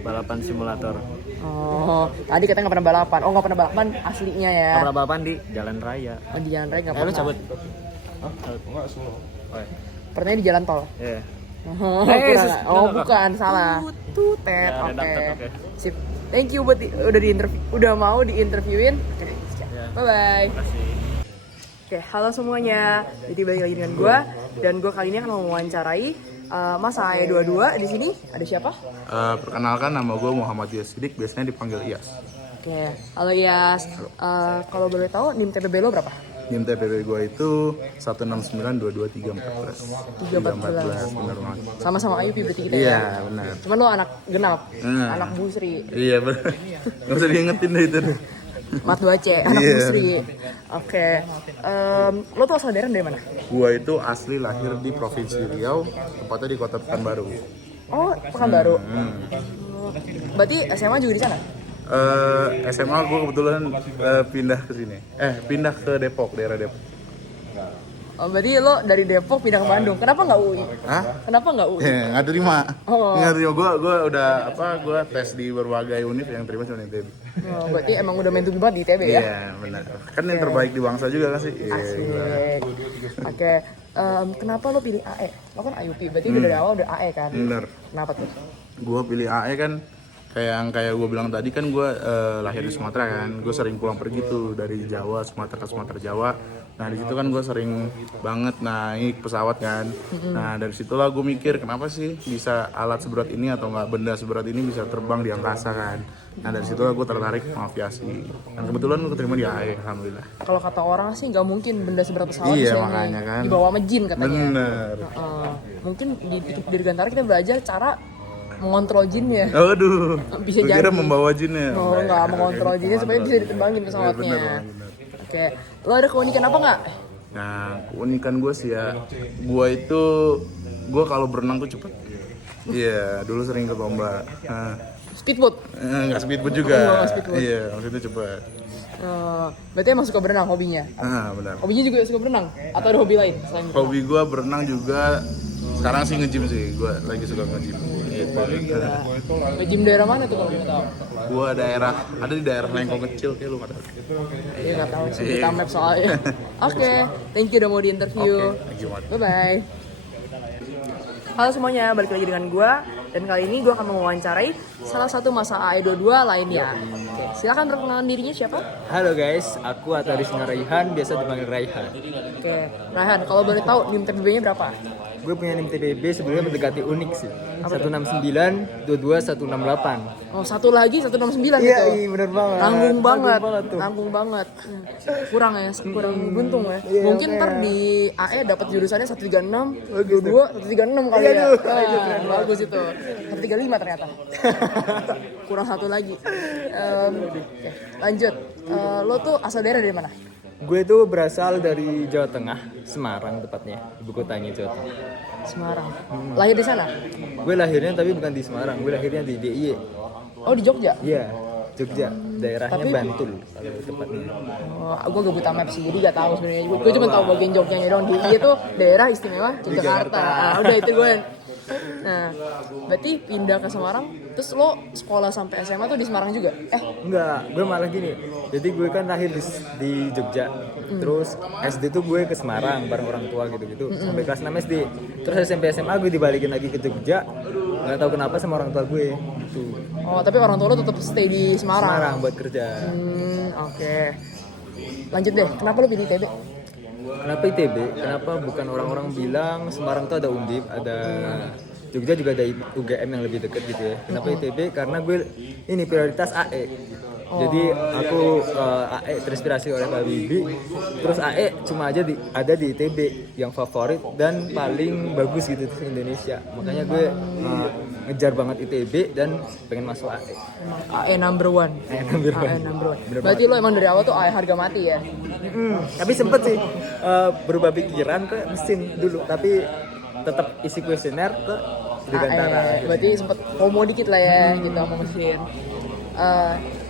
Balapan simulator. Oh, tadi katanya nggak pernah balapan. Oh, nggak pernah balapan aslinya ya? Nggak pernah balapan di jalan raya. Oh, di jalan raya nggak pernah. Lu cabut. Enggak, slow. Pernahnya di jalan tol? Iya. Bukan, salah. Tutet, oke. Sip. Thank you buat udah mau diinterviewin. Oke, bye-bye. Oke, halo semuanya. Jadi balik lagi dengan gue. Dan gue kali ini akan mewawancarai Mas AE22. Di sini ada siapa? Perkenalkan, nama gue Muhammad Iyas Sidik, biasanya dipanggil Iyas. Oke, halo Iyas. Kalau boleh tahu, NIM TPB lo berapa? NIM TPB gue itu 169223414. 314. Benar banget. Sama-sama Ayu berarti kita ya? Iya, benar. Cuman lo anak genap, anak busri. Iya, benar. Nggak usah diingetin deh itu. Mat 2C, anak Iya. Busri. Oke. Lo tuh asal daerah dari mana? Gua itu asli lahir di Provinsi Riau, tepatnya di Kota Pekanbaru. Oh, Pekanbaru. Hmm. Berarti SMA juga di sana? SMA gue kebetulan pindah ke sini. Pindah ke Depok, daerah Depok. Oh, berarti lo dari Depok pindah ke Bandung. Kenapa nggak UI? Hah? Kenapa nggak UI? Nggak terima. Oh. Nggak terima. Gue udah gue tes di berbagai univ yang terima cuma ITB. Oh, berarti emang udah main to be banget di ITB ya? Iya benar. Kan yang terbaik di bangsa juga kan sih. Asik. Oke. Kenapa lo pilih AE? Lo kan IUP, berarti udah dari awal udah AE kan? Bener. Kenapa tuh? Gue pilih AE kan kayak gue bilang tadi kan gue lahir di Sumatera kan. Gue sering pulang pergi tuh dari Jawa, Sumatera ke Sumatera Jawa. Nah di situ kan gue sering banget naik pesawat kan. Nah dari situlah gue mikir kenapa sih bisa alat seberat ini atau nggak benda seberat ini bisa terbang di angkasa kan. Nah dari situlah gue tertarik sama aviasi. Dan kebetulan gue terima di AE, alhamdulillah. Kalau kata orang sih nggak mungkin benda seberat pesawat Iya, bisa makanya kan. dibawa sama jin katanya. Bener. Mungkin di Dirgantara kita belajar cara mengontrol jinnya. Aduh. Bisa Gua kira jadi. membawa jinnya. Oh, nggak mengontrol jinnya supaya bisa diterbangin pesawatnya. Oke, lo ada keunikan apa nggak? Nah, keunikan gue sih ya, gue kalau berenang tuh cepet. Iya, dulu sering ke lomba. Speedboat? Nggak speedboat juga. Oh, nggak speedboat. Iya, maksudnya cepet. Berarti emang suka berenang hobinya? Benar. Hobinya juga suka berenang? Atau ada hobi lain selain berenang? Hobi gue berenang juga. Sekarang sih nge-gym sih, gue lagi suka nge-gym. Gitu. Nge-gym daerah mana tuh kalau mau tahu? Gue ada di daerah Lengkong kecil, kayak lu nggak tahu. Iya nggak tahu sih, kita map soalnya. Oke, thank you udah mau di interview. Thank you, Mat. Bye bye. Halo semuanya, balik lagi dengan gue. Dan kali ini gue akan mewawancarai salah satu masa AE22 lainnya. Oke, silakan perkenalan dirinya siapa? Halo guys, aku Atarisna Raihan, biasa dipanggil Raihan. Oke, Raihan, kalau boleh tahu NIM TPB-nya berapa? Gue punya NIM TPB sebelumnya mendekati unik sih. 169, 22, 168. Oh, satu lagi 169 Iya, gitu. iya bener banget. Nanggung banget. tuh. Nanggung banget. Kurang ya, kurang beruntung ya. Iya, Mungkin makanya. ntar di AE dapat jurusannya 136, 22, 136 kali Iya, ya. aduh, itu keren banget. Bagus itu. 135 ternyata. Kurang satu lagi. Oke, lanjut. Lo tuh asal daerah dari mana? Gue tuh berasal dari Jawa Tengah, Semarang tepatnya, ibu kotanya Jawa Tengah. Semarang. Lahir di sana? Gue lahirnya tapi bukan di Semarang, gue lahirnya di DIY. Oh, di Jogja? Iya, Jogja, daerahnya Tapi- Bantul kalau tepatnya. Gue gak buta map sih, jadi gak tahu sebenarnya. Gue cuma tahu bagian Jogjanya doang. Dia tuh daerah istimewa Yogyakarta. Udah itu gue. Nah, berarti pindah ke Semarang, terus lo sekolah sampai SMA tuh di Semarang juga? Enggak, gue malah gini. Jadi gue kan lahir di Jogja. Terus SD tuh gue ke Semarang bareng orang tua gitu-gitu sampai kelas 6 SD. Terus SMP SMA gue dibalikin lagi ke Jogja. Nggak tahu kenapa sama orang tua gue gitu. Oh, tapi orang tua lo tetap stay di Semarang? Semarang buat kerja. Oke. Lanjut deh, kenapa lo pilih ITB? Kenapa ITB? Kenapa bukan orang-orang bilang Semarang tuh ada Undip, ada Jogja juga ada UGM yang lebih dekat gitu ya. Kenapa ITB? Karena gue ini prioritas AE. Jadi aku AE terinspirasi oleh Pak Bibi. Terus AE cuma aja ada di ITB yang favorit dan paling bagus gitu di Indonesia. Makanya gue ngejar banget ITB dan pengen masuk AE. AE number one. AE number one. AE number one. Bener Berarti lo emang dari awal tuh AE harga mati ya? Tapi sempet sih berubah pikiran ke mesin dulu. Tapi tetap isi kuesioner ke Dirgantara. AE. Berarti sempet FOMO dikit lah ya gitu sama mesin.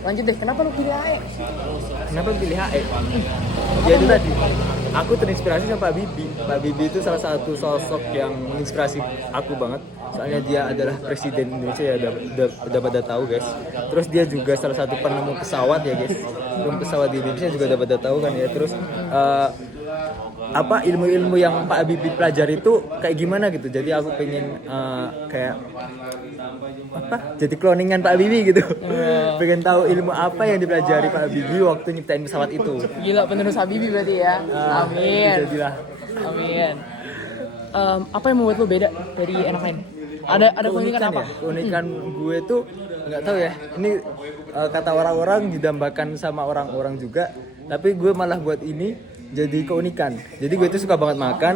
Lanjut deh, kenapa lo pilih AE? Kenapa pilih AE? Ya itu tadi, aku terinspirasi sama Pak Bibi. Pak Bibi itu salah satu sosok yang menginspirasi aku banget. Soalnya dia adalah presiden Indonesia ya, udah pada tahu guys. Terus dia juga salah satu penemu pesawat ya guys. Penemu pesawat di Indonesia juga udah pada tahu kan ya. Terus apa ilmu-ilmu yang Pak Bibi pelajari itu kayak gimana gitu. Jadi aku pengen kayak apa? Jadi cloningan Pak Bibi gitu. Pengen tahu ilmu apa yang dipelajari Pak Bibi waktu nyiptain pesawat itu. Gila, penerus Habibie berarti ya. Amin. Jadilah. Amin. Apa yang membuat lo beda dari anak lain? Ada keunikan apa? Ya? Keunikan gue tuh nggak tahu ya. Ini kata orang-orang didambakan sama orang-orang juga. Tapi gue malah buat ini jadi keunikan. Jadi gue tuh suka banget makan,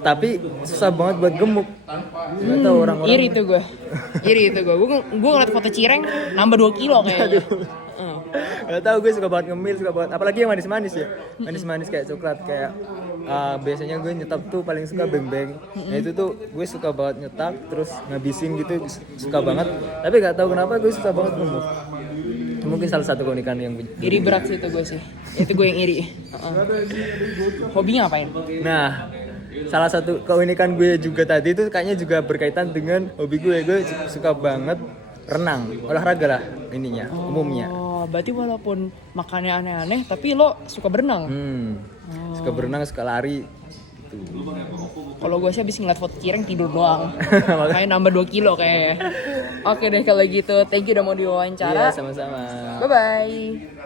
tapi susah banget buat gemuk. Nggak tahu orang-orang. Iri itu gue. Gue ngeliat foto Cireng nambah 2 kilo kayaknya. Gak tau, gue suka banget ngemil, suka banget apalagi yang manis-manis ya, manis-manis kayak coklat, kayak biasanya gue nyetap tuh paling suka beng-beng. Nah itu tuh gue suka banget nyetap terus ngabisin gitu, suka banget. Tapi gak tahu kenapa gue suka banget ngemuk. Mungkin salah satu keunikan yang Iri berat sih itu gue sih. Itu gue yang iri. Hobinya ngapain? Nah, salah satu keunikan gue juga tadi itu kayaknya juga berkaitan dengan hobi gue. Gue suka banget renang, olahraga lah ininya, umumnya. Oh, berarti walaupun makannya aneh-aneh, tapi lo suka berenang? Suka berenang, suka lari. Gitu. Kalau gue sih habis ngeliat foto Kireng tidur doang. Makanya nambah 2 kilo kayaknya. Oke deh kalau gitu, thank you udah mau diwawancara. Iya, sama-sama. Bye-bye.